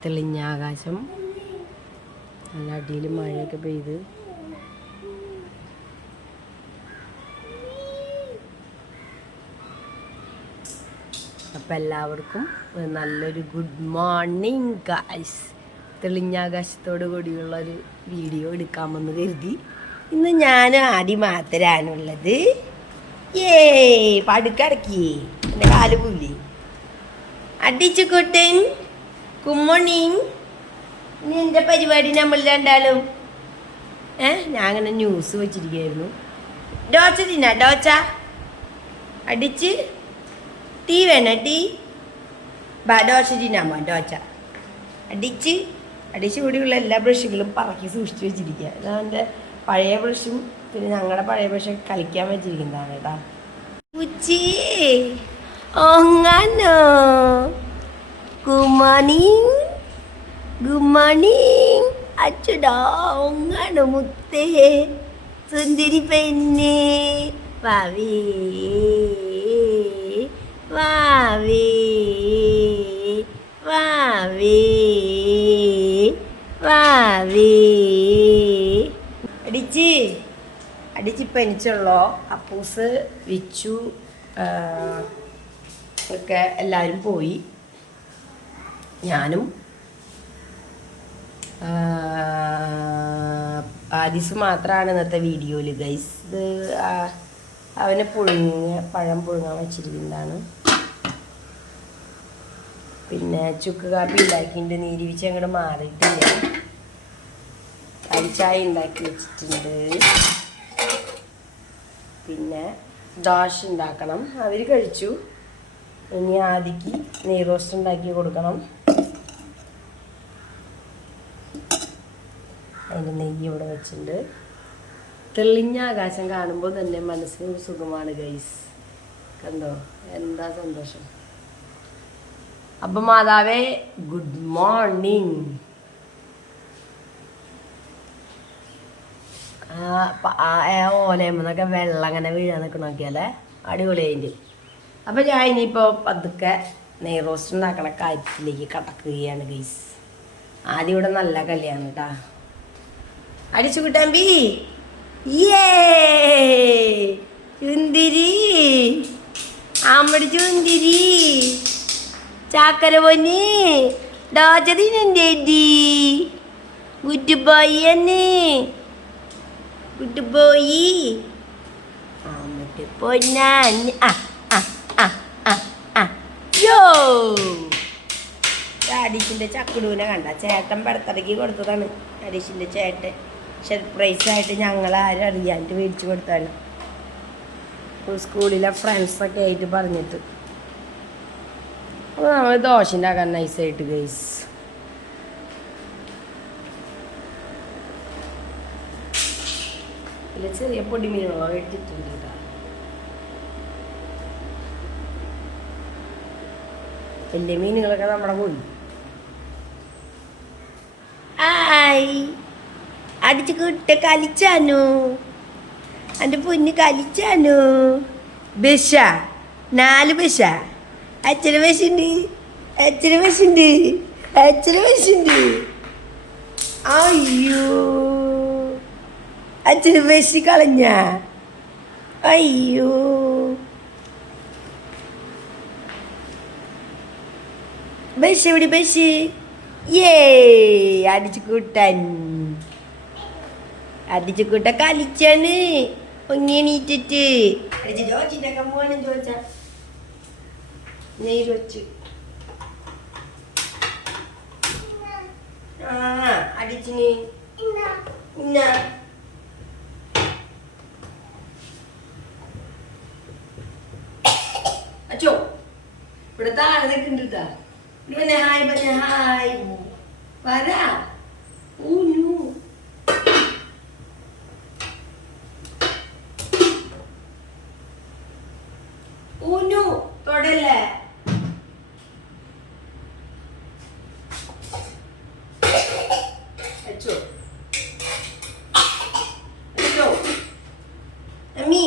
തെളിഞ്ഞ ആകാശം, നല്ല അടിയിൽ മഴയൊക്കെ പെയ്ത് അപ്പം എല്ലാവർക്കും നല്ലൊരു ഗുഡ് മോർണിംഗ് ഗൈസ്. തെളിഞ്ഞ ആകാശത്തോടു കൂടിയുള്ളൊരു വീഡിയോ എടുക്കാമെന്ന് കരുതി. ഇന്ന് ഞാൻ ആദ്യം മാത്രമാണുള്ളത്. പടുക്കടക്കി എൻ്റെ കാല് പുല്ലി അടിച്ചു കുട്ടൻ. Good morning. ഇനി എൻ്റെ പരിപാടി നമ്മൾ രണ്ടാളും ഞാൻ അങ്ങനെ ന്യൂസ് വെച്ചിരിക്കുകയായിരുന്നു. ഡോച്ച തിന്നാ ഡോച്ച അടിച്ച് ടീ വേണ ടീ ദോശ തിന്നാമോ ഡോച്ച അടിച്ച് കൂടിയുള്ള എല്ലാ ബ്രഷുകളും പറക്കി സൂക്ഷിച്ച് വെച്ചിരിക്കുക. ഇതാണ് എൻ്റെ പഴയ ബ്രഷും പിന്നെ ഞങ്ങളുടെ പഴയ ബ്രഷൊക്കെ കളിക്കാൻ വെച്ചിരിക്കുന്നതാണ് കേട്ടോ. ഉച്ചി ഓങ്ങാനോ ഗുഡ് മോർണിംഗ് ഗുഡ് മോർണിംഗ് അച്ഛടാ ഒങ്ങാണോ മുത്തേ സുന്ദരി പെണ്ണേ വാവേ വാവേ വാവേ വാവേ അടിച്ച് പനിച്ചുള്ളോ അപ്പൂസ് വിച്ചു ഒക്കെ എല്ലാവരും പോയി. ഞാനും ആദിസ് മാത്രമാണ് ഇന്നത്തെ വീഡിയോയിൽ ഗൈസ്. ഇത് അവനെ പഴം പുഴുങ്ങാൻ വെച്ചിരിക്കുന്നതാണ്. പിന്നെ ചുക്ക് കാപ്പി ഉണ്ടാക്കിയിട്ട് നീരിവിച്ച് അങ്ങോട്ട് മാറിയിട്ടില്ല. അരിച്ചായ ഉണ്ടാക്കി വെച്ചിട്ടുണ്ട്. പിന്നെ ദോശ ഉണ്ടാക്കണം, അവർ കഴിച്ചു. ഇനി ആദിക്ക് നെയ് റോസ്റ്റ് ഉണ്ടാക്കി കൊടുക്കണം. അതിൻ്റെ നെയ്യ് ഇവിടെ വെച്ചിട്ടുണ്ട്. തെളിഞ്ഞ ആകാശം കാണുമ്പോൾ തന്നെ മനസ്സിനൊരു സുഖമാണ് ഗൈസ്. കണ്ടോ എന്താ സന്തോഷം. അപ്പം മാതാവേ ഗുഡ് മോർണിംഗ്. ഓലയമ്മന്നൊക്കെ വെള്ളം അങ്ങനെ വീഴാൻ നിൽക്കണ നോക്കിയാലേ അടിപൊളിയായിട്ട്. അപ്പം ഞാൻ ഇനിയിപ്പോൾ പതുക്കെ നെയ് റോസ്റ്റ് ഉണ്ടാക്കണ കാര്യത്തിലേക്ക് കടക്കുകയാണ് ഗൈസ്. ആദ്യം ഇവിടെ നല്ല കളിയാണ് കേട്ടാ. അടിച്ചു കിട്ടാമ്പി ചുന്തിരി ചുന്തിരി ചാക്കര പൊന്നി ഡോച്ചതിനെന്തേടി ഗുഡ് എന്ന് ഗുഡ് ബോയി പൊന്നാൻ അരീഷിൻ്റെ ചക്കുടൂനെ കണ്ട ചേട്ടൻ ബർത്ത്ഡേക്ക് കൊടുത്തതാണ്. അരീഷിൻ്റെ ചേട്ടൻ സർപ്രൈസായിട്ട് ഞങ്ങളാരും അറിയാണ്ട് മേടിച്ചു കൊടുത്താണ്. സ്കൂളിലെ ഫ്രണ്ട്സൊക്കെ ആയിട്ട് പറഞ്ഞിട്ട്. അപ്പോൾ നമ്മൾ ദോശ ഉണ്ടാക്കാൻ നൈസായിട്ട് ഗൈസ്. ഇതിൽ ചെറിയ പൊടിമീനുകളോ ഇട്ടിട്ടുണ്ട് കേട്ടോ. വലിയ മീനുകളൊക്കെ നമ്മുടെ പോയി. അടിച്ചു കുട്ട കളിച്ചാനു എൻ്റെ പൊന്ന് കളിച്ചാനു. ബഷ 4 ബഷ അച്ഛന് ബഷുണ്ട് അയ്യോ അച്ഛന് ബഷി കളഞ്ഞ. അയ്യോ ബഷ് എവിടെ ബഷ്. അടിച്ചു കൂട്ട കളിച്ചാണ് ഒങ്ങിണീറ്റിട്ട്. ചോദിച്ചിട്ടൊക്കെ പോകണം ചോദിച്ചാ നെയ് വെച്ച് അടിച്ചിന് ഇന്ന അച്ചോ ഇവിടെ താഴെ നിൽക്കുന്നുണ്ടാ. പിന്നെ ഹായ് പറഞ്ഞ ഹായ് വരാ ഊഞ്ഞു. ഊഞ്ഞു തൊടല്ലേ. അച്ചോ അമ്മി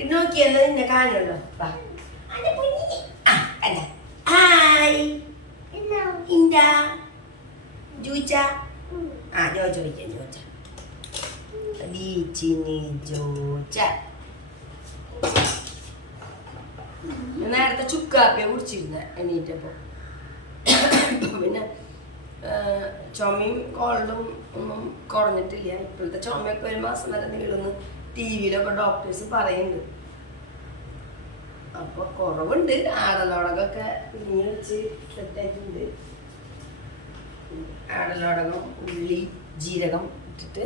ഇത് നോക്കി നോക്കിയെന്ന് നിന്നെ കാണുള്ളൂ. ഹായ് എന്താ ജൂച്ച ചോദിക്കാം ചോദിച്ച ബീച്ചിന് ജോച്ച. നേരത്തെ ചുക്കാപ്പിയ കുടിച്ചിരുന്ന എണീറ്റപ്പോ. പിന്നെ ചുമയും കോൾഡും ഒന്നും കുറഞ്ഞിട്ടില്ല. ഇപ്പോഴത്തെ ചുമയൊക്കെ ഒരു മാസം വരെ നീളുന്നു ടിവിയിലൊക്കെ ഡോക്ടേഴ്സ് പറയുന്നുണ്ട്. അപ്പൊ കുറവുണ്ട്. ആടലോടകമൊക്കെ പിരിഞ്ഞ് വെച്ച് സെറ്റായിട്ടുണ്ട്. ആടലോടകം, ഉള്ളി, ജീരകം ഇട്ടിട്ട്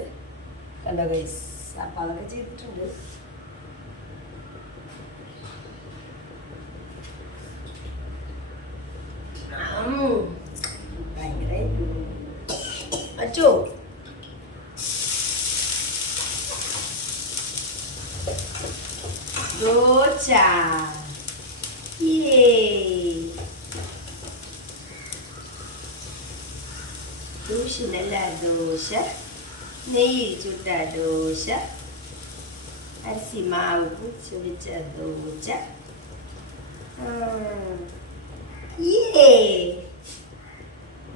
കണ്ടോ ഗൈസ്. അപ്പൊ അതൊക്കെ ചെയ്തിട്ടുണ്ട്. ഭയങ്കര അച്ചോ ദോശ. ദോശനല്ല ദോശ, നെയ്യ് ചുട്ട ദോശ, അരിസി മാവ് പൊടിച്ച ദോശ.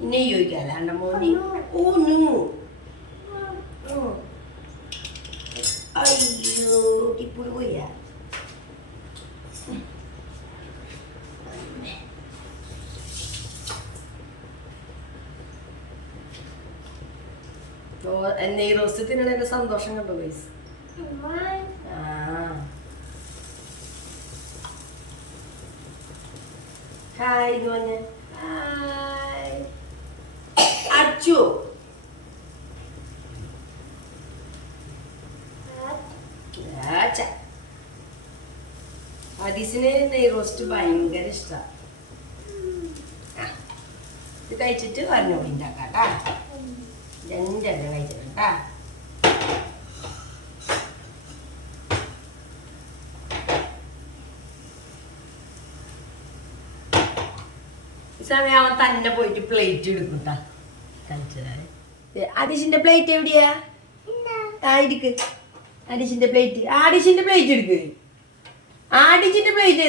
ഇന്നെ ചോദിക്കാലാണ്ട മോനി. ഊന്നു. അയ്യോ ടിപ്പുട് പോയാ. നെയ് റോസ്റ്റ് തിന്നണ എന്റെ സന്തോഷം കണ്ടോ ഗൈസ്. ഹായ് ഇത് പറഞ്ഞ ഹായ് അച്ചു. ഹദീസിന് നെയ് റോസ്റ്റ് ഭയങ്കര ഇഷ്ടമാണ്. ഇത് കഴിച്ചിട്ട് പറഞ്ഞോളി ഉണ്ടാക്കാട്ടാ. രണ്ടെണ്ണം കഴിച്ചിട്ടാ. ഈ സമയം അവൻ തന്നെ പോയിട്ട് പ്ലേറ്റ് എടുക്കൂട്ടാ. അഡിഷിന്റെ പ്ലേറ്റ് എവിടെയാ? ഇരിക്ക്. അഡിഷിന്റെ പ്ലേറ്റ് എടുക്ക്. ആടിച്ചിന്റെ പ്ലേറ്റ്.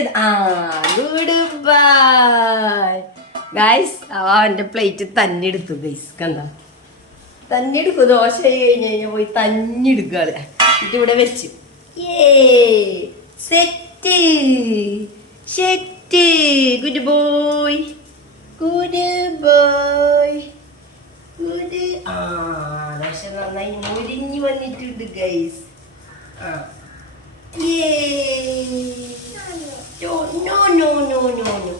Good bye guys. അവന്റെ പ്ലേറ്റ് തന്നെ എടുത്തു ഗൈസ്. കണ്ടോ തന്നെ എടുക്കും. ദോശ കഴിഞ്ഞ് കഴിഞ്ഞാൽ പോയി തന്നെ എടുക്കാള്. എന്നിട്ട് ഇവിടെ വെച്ച് set set. Good boy good boy good. Dosa നന്നായി മുരിഞ്ഞു വന്നിട്ടുണ്ട് guys. No, no, no, no, no.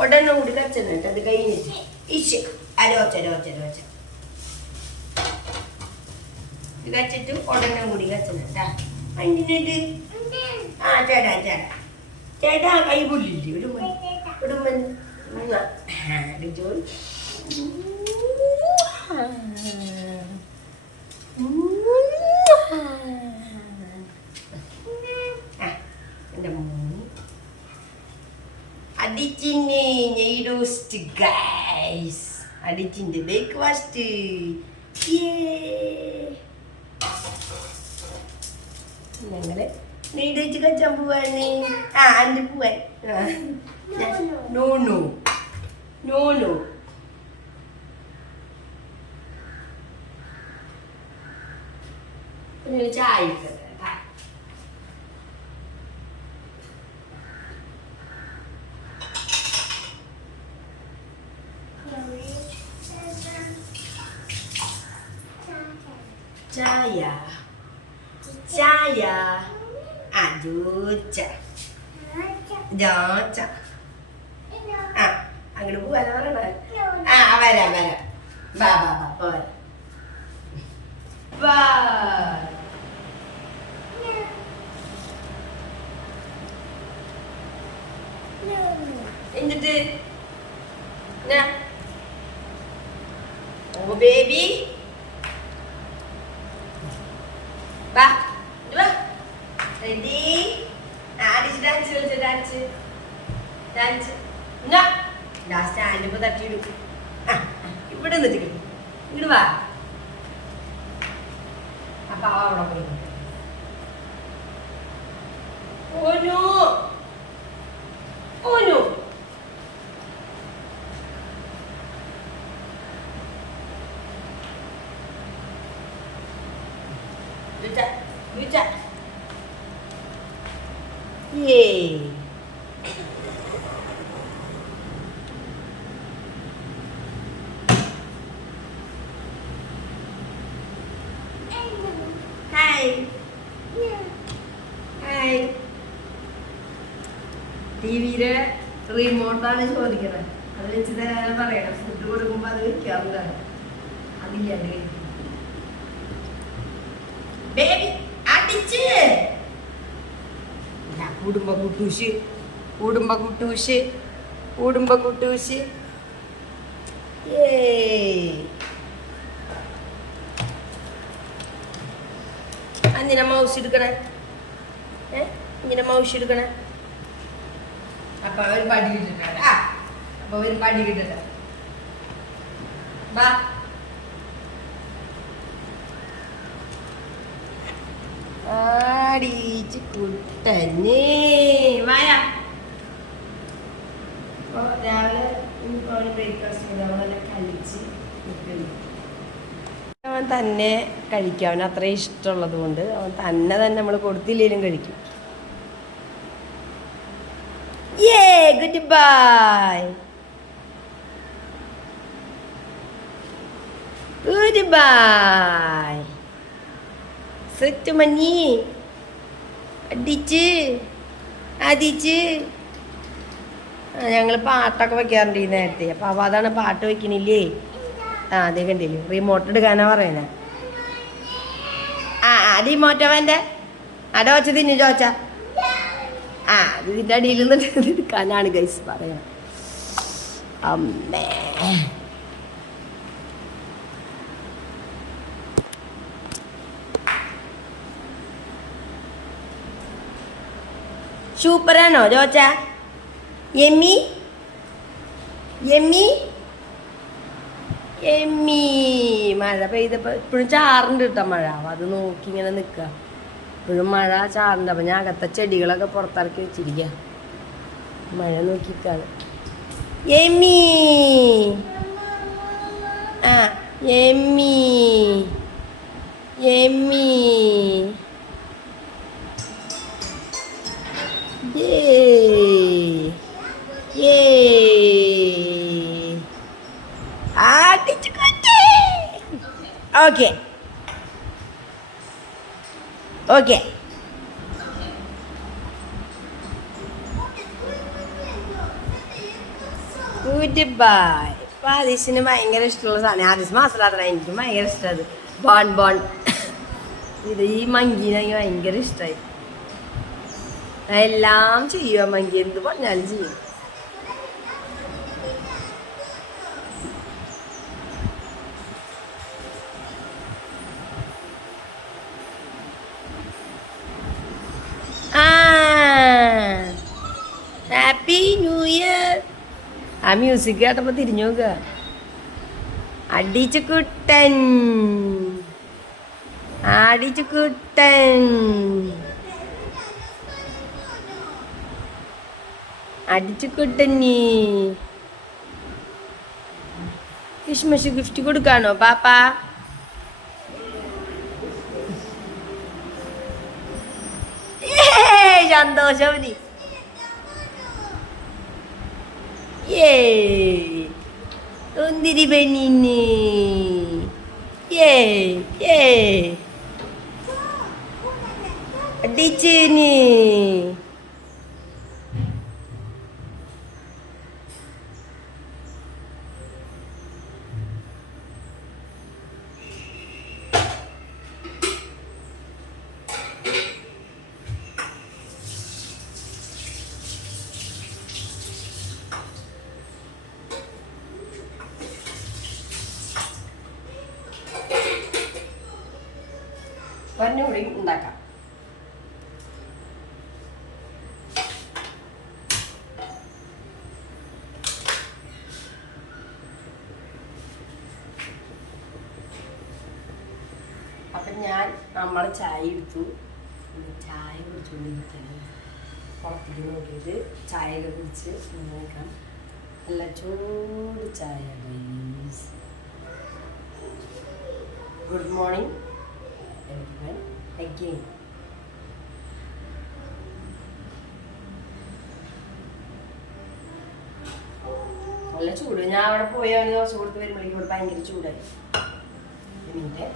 ഉടനെ കൂടി കച്ചനുണ്ട്. അത് കഴിഞ്ഞിട്ട് അരോച്ച ഇത് കച്ചിട്ട് ഉടനെ കൂടി കച്ചനുണ്ടാ. അതിൻ്റെ ചേട്ടാ കൈ പൊല്ലില്ലേ ഇടുമ്പൻ ജോലി. അടിച്ചിന് നെയ് റോസ്റ്റ് ഗൈസ്. അടിച്ചിന്റെ ബ്രേക്ക്ഫാസ്റ്റ്. ഞങ്ങള് നെയ് വെച്ച് കഴിച്ചാൻ പോവാണ്. അന്റെ പോവാൻ. No no no no. ചായ ചായ ചായ ജോച്ച ജോച്ച. അങ്ങോട്ട് പോവാനോ പറയണ. വരാം ബാ ബാ ബാ പോരാ. ബാ എന്നിട്ട് ഓ ബേബി വാ റെഡി. ഡാൻസ് കളിച്ച ഡാൻസ് സ്റ്റാൻഡ് ഇപ്പൊ തട്ടിയിടും. ഇവിടെ നിന്നിട്ട് ഇങ്ങോട്ട് വാ അപ്പൊ അവിടെ പോയി ഓനു ഓനു Yay! Hi. Hi. ടിവിയുടെ റിമോട്ടാണ് ചോദിക്കുന്നത്. അത് വെച്ച് തരാൻ പറയണം. ഫുഡ് കൊടുക്കുമ്പോ അത് വെക്കാറുണ്ടാണ്. അതില്ലാണ്ട് ബേബി അടിച്ച് കുടുംബ കുട്ടൂശ് കുടുംബ കുട്ടൂശ് കുടുംബ കുട്ടൂശ് എന്തിനാ മൗസ് എടുക്കണേ? ഇങ്ങനെ മൗസ് എടുക്കണേ? അപ്പൊ ഒരു പടി കിട്ടിട്ടുണ്ട്. അപ്പൊ ഒരു പടി കിട്ടിട്ട് ബാ ആടീച്ച് കുട്ടനെ മായ. അപ്പോൾ രാവിലെ ബ്രേക്ക്ഫാസ്റ്റ് നമ്മളെല്ലാം കഴിച്ച് അവൻ തന്നെ കഴിക്കും. അവന് അത്രയും ഇഷ്ടമുള്ളത് കൊണ്ട് അവൻ തന്നെ നമ്മൾ കൊടുത്തില്ലെങ്കിലും കഴിക്കും. ഗുഡ് ബൈ ഗുഡ് ബൈ സെറ്റ് മഞ്ഞി അടിച്ച് അടിച്ച്. ഞങ്ങൾ പാട്ടൊക്കെ വെക്കാറുണ്ട് ഈ നേരത്തെ. അപ്പോൾ അതാണ് പാട്ട് വെക്കണില്ലേ? അതേ കണ്ടില്ലേ? റിമോട്ട് എടുക്കാനാ പറയണേ. റിമോട്ട് അവൻ്റെ അട വച്ച തിന്നു ചോച്ച. അത് ഇതിൻ്റെ അടിയിൽ നിന്നിട്ട് എടുക്കാനാണ് ഗൈസ് പറയണേ. അമ്മേ സൂപ്പറാണോ ചോച്ച? Yummy yummy yummy. മഴ പെയ്തപ്പോൾ ഇപ്പോഴും ചാറുണ്ട് കേട്ടോ മഴ. അപ്പം അത് നോക്കി ഇങ്ങനെ നിൽക്കുക. ഇപ്പോഴും മഴ ചാറുണ്ട്. അപ്പം ഞാൻ അകത്തെ ചെടികളൊക്കെ പുറത്തിറക്കി വെച്ചിരിക്കുക. മഴ നോക്കിക്കാണ്. Yummy yummy yummy. Okay okay good bye. ഇപ്പം ആദീഷിന് ഭയങ്കര ഇഷ്ടമുള്ള സാധനം. ആദീഷ് മാസലാത്ര. എനിക്കും ഭയങ്കര ഇഷ്ടമാണ് ബോൺ ബോൺ. ഇത് ഈ മങ്കീനെ എനിക്ക് ഭയങ്കര ഇഷ്ടമായി. എല്ലാം ചെയ്യുക മങ്കി, എന്ത് പറഞ്ഞാലും ചെയ്യും. Happy new year. ആ മ്യൂസിക് കേട്ടപ്പോൾ തിരിഞ്ഞു നോക്കുക. അടിച്ചു കുട്ടൻ അടിച്ചു കുട്ടൻ അടിച്ചു കുട്ടഞ്ഞി. ക്രിസ്മസ് ഗിഫ്റ്റ് കൊടുക്കാണോ പാപ്പ? സന്തോഷം. ഒന്നിരി പെണ്ണിന് അടിച്ചേന്. ഒന്നുകൂടി ഉണ്ടാക്കാം. അപ്പം നമ്മൾ ചായ എടുത്തു. ചായ കുടിച്ചുകൊണ്ടിരിക്കുകയാണ്. പുറത്തേക്ക് നോക്കിയിട്ട് ചായയൊക്കെ കുടിച്ച് നോക്കാം. നല്ല ചൂട് ചായ. Good morning everyone again. നല്ല ചൂട്. ഞാൻ അവിടെ പോയി അവന് ദോശ കൊടുത്ത് വരുമ്പോഴേക്കും ഇവിടെ ഭയങ്കര ചൂടായി. ഇതിൻ്റെ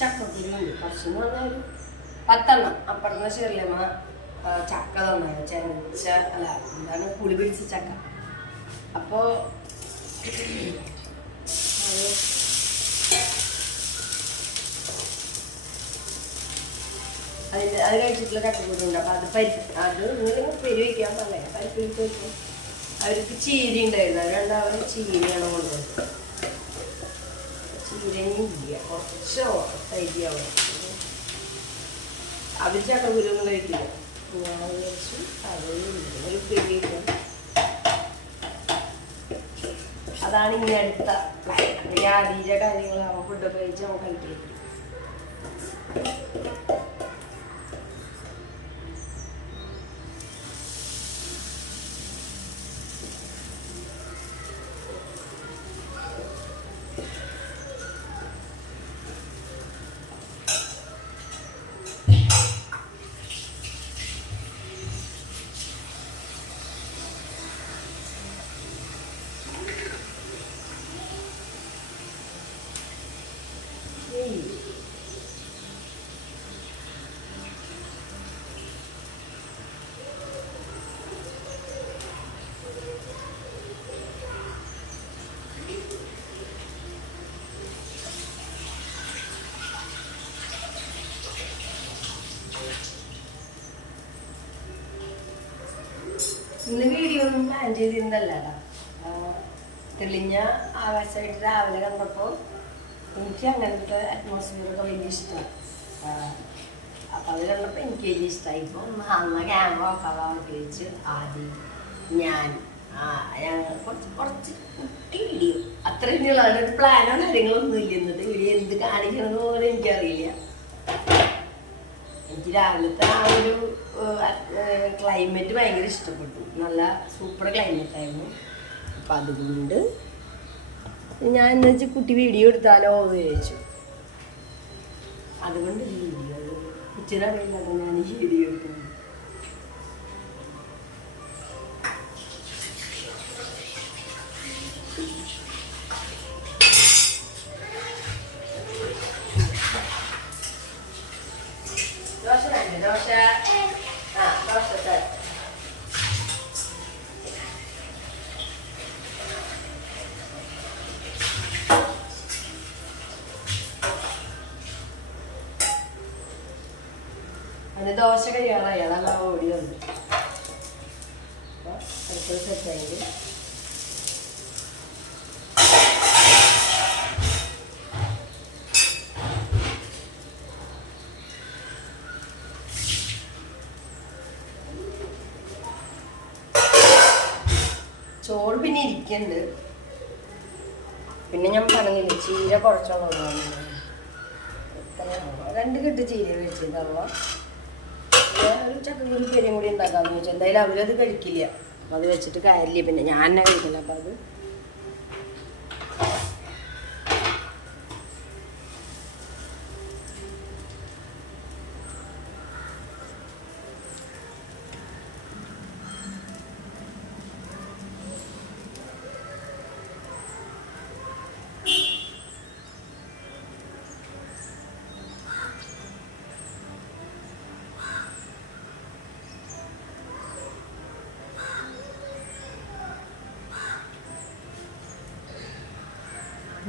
ചക്കക്കുരുണ്ട്. കുറച്ചെന്ന് പറഞ്ഞാൽ ഒരു 10 അപ്പുറത്തെ ചെറിയമ്മ ചക്ക തന്നാണ്. ചെനച്ച അല്ല എന്താണ് പുളി പിടിച്ച ചക്ക. അപ്പോൾ അത് കഴിച്ചിട്ടുള്ള ചക്കക്കുരുണ്ട്. അപ്പം അത് നിങ്ങൾ പെരി വയ്ക്കാൻ പറഞ്ഞേ. പരിപ്പിട്ട് വയ്ക്കും. അവർക്ക് ചീരി ഉണ്ടായിരുന്നു. അവർ രണ്ടാമത് ചീനിയാണ് കൊണ്ടുപോയത്. ചീരയും ഇല്ല, കുറച്ച് തൈരിയാവും. അവർ ചക്കക്കുരുവൊന്നും കഴിക്കില്ല. ഞാൻ വിചാരിച്ചു ഒരു പെരിയില്ല. അതാണ് ഇനി അടുത്ത ആദ്യ കാര്യങ്ങളാകുമ്പോൾ ഫുഡൊക്കെ കഴിച്ച് നമുക്ക് കഴിക്കും. ഇന്ന് വീഡിയോ ഒന്നും പ്ലാൻ ചെയ്തിരുന്നല്ലടാ. തെളിഞ്ഞ ആകാശമായിട്ട് രാവിലെ കണ്ടപ്പോൾ എനിക്ക് അങ്ങനത്തെ അറ്റ്മോസ്ഫിയറൊക്കെ വലിയ ഇഷ്ടമാണ്. അപ്പം അത് കണ്ടപ്പോൾ എനിക്ക് വലിയ ഇഷ്ടമായി. ഇപ്പോൾ അന്ന് ക്യാമറ ഓഫാകാൻ ആഗ്രഹിച്ച് ആദ്യം ഞങ്ങൾ കുറച്ച് കുട്ടി വീഡിയോ അത്ര ഇനിയുള്ള ഒരു പ്ലാനോ കാര്യങ്ങളൊന്നും ഇല്ല. ഇന്നത്തെ വീഡിയോ എന്ത് കാണിക്കണമെന്ന് പോലും എനിക്കറിയില്ല. എനിക്ക് രാവിലത്തെ ആ ഒരു ക്ലൈമറ്റ് ഭയങ്കര ഇഷ്ടപ്പെട്ടു. നല്ല സൂപ്പർ ക്ലൈമറ്റ് ആയിരുന്നു. അപ്പം അതുകൊണ്ട് ഞാൻ എന്താ വെച്ചാൽ കുട്ടി വീഡിയോ എടുത്താലോ എന്ന് ചോദിച്ചു. അതുകൊണ്ട് ഈ വീഡിയോ ഉച്ചരറിയില്ലാതെ ഞാൻ ഈ വീഡിയോ എടുക്കുന്നത്. ദോശ വേണ്ടേ? ദോശ ദോശ അത് ദോശ കഴിയാറായി. അതാണ് ആ ഓടി വന്നത്. അപ്പോൾ അടുത്തത് സെറ്റായിട്ട് ചോറ് പിന്നെ ഇരിക്കുന്നുണ്ട്. പിന്നെ ഞാൻ പറഞ്ഞില്ല ചീര കുറച്ചോളം 2 കെട്ട് ചീര കഴിച്ചിട്ടുണ്ടാവുക. ഒരു ചക്കക്കുരു പേരും കൂടി ഉണ്ടാക്കാമെന്ന് വെച്ചാൽ എന്തായാലും അവരത് കഴിക്കില്ല. അപ്പം അത് വെച്ചിട്ട് കാര്യമില്ല. പിന്നെ ഞാൻ തന്നെ കഴിക്കില്ല. അപ്പം അത്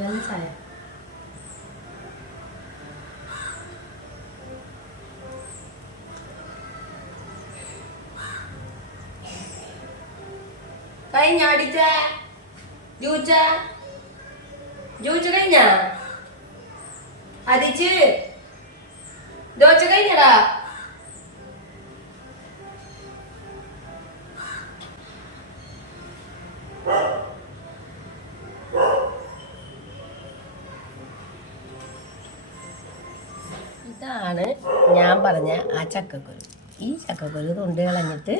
നല്ല ചായ. കഴിഞ്ഞ അടിച്ച ജൂച്ച ജൂച്ച കഴിഞ്ഞ അതിച്ച് ദോശ കഴിഞ്ഞടാ. ഇതാണ് ഞാൻ പറഞ്ഞ ആ ചക്കക്കുരു. ഈ ചക്കക്കുരു തൊണ്ട് കളഞ്ഞിട്ട്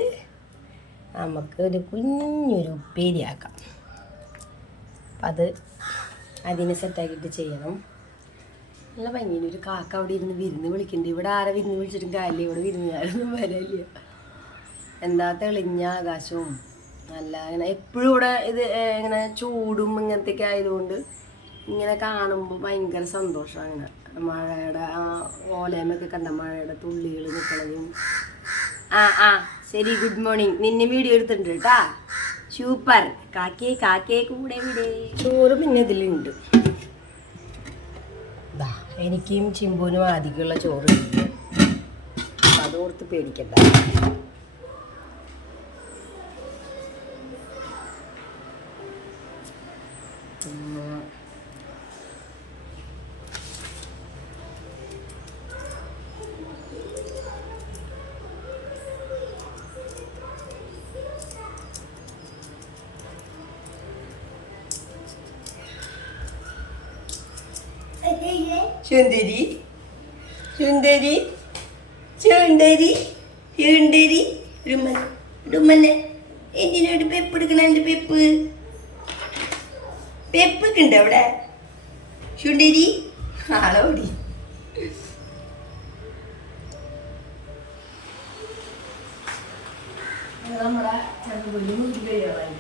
നമുക്ക് ഒരു കുഞ്ഞൊരു ഉപ്പേരിയാക്കാം. അപ്പം അതിന് സെറ്റാക്കിയിട്ട് ചെയ്യണം. നല്ല ഭംഗിയിൽ ഒരു കാക്ക അവിടെ ഇരുന്ന് വിരുന്ന് വിളിക്കുന്നുണ്ട്. ഇവിടെ ആരെ വിരുന്ന് വിളിച്ചിട്ടും കാര്യമില്ല, ഇവിടെ വിരുന്നുകാരൊന്നും വരില്ല. എന്താ തെളിഞ്ഞ ആകാശവും നല്ല ഇങ്ങനെ എപ്പോഴും ഇവിടെ ഇത് ഇങ്ങനെ ചൂടും ഇങ്ങനത്തെയൊക്കെ ആയതുകൊണ്ട് ഇങ്ങനെ കാണുമ്പോൾ ഭയങ്കര സന്തോഷമാണ്. ഇങ്ങനെ മഴയുടെ ആ ഓലയമൊക്കെ കണ്ട മഴയുടെ തുള്ളികൾ നിൽക്കണതും. ശരി, ഗുഡ് മോർണിംഗ്. നിന്നെ വീഡിയോ എടുത്തിട്ടുണ്ട് കേട്ടാ. സൂപ്പർ. കാക്കേ കൂടെ വിടെ. ചോറ് പിന്നെ ഇതിലുണ്ട്. എനിക്കും ചിമ്പൂനും ആദ്യമുള്ള ചോറ് അതോർത്ത് പേടിക്കണ്ട. ചുന്ദരി ചുന്ദരി ചുന്ദരി ചുന്ദരി ടുമ്മന്നെ എന്തിനോട് പെപ്പ് എടുക്കണ? എൻ്റെ പെപ്പൊക്കെ ഉണ്ട് അവിടെ. ചുണ്ടരി ആളോടി. നമ്മളെ ചക്കപ്പൊരി മുറിച്ച് കഴിയാറായി.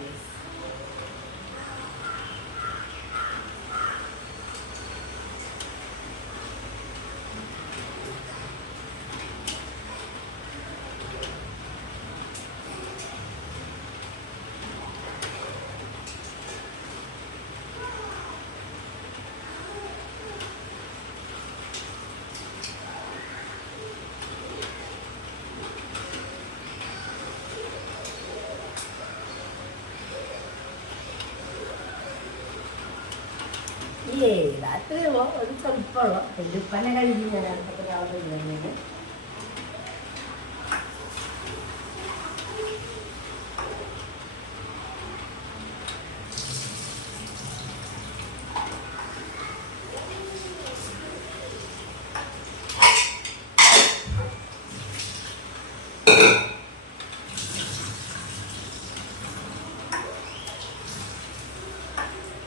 രാത്രിയുള്ളോ ഒരു സ്വല്പമുള്ളോ എൻ്റെ ഉപ്പനെ കഴിഞ്ഞ് ഞാൻ അടുത്തൊക്കെ ഒരാളുടെ.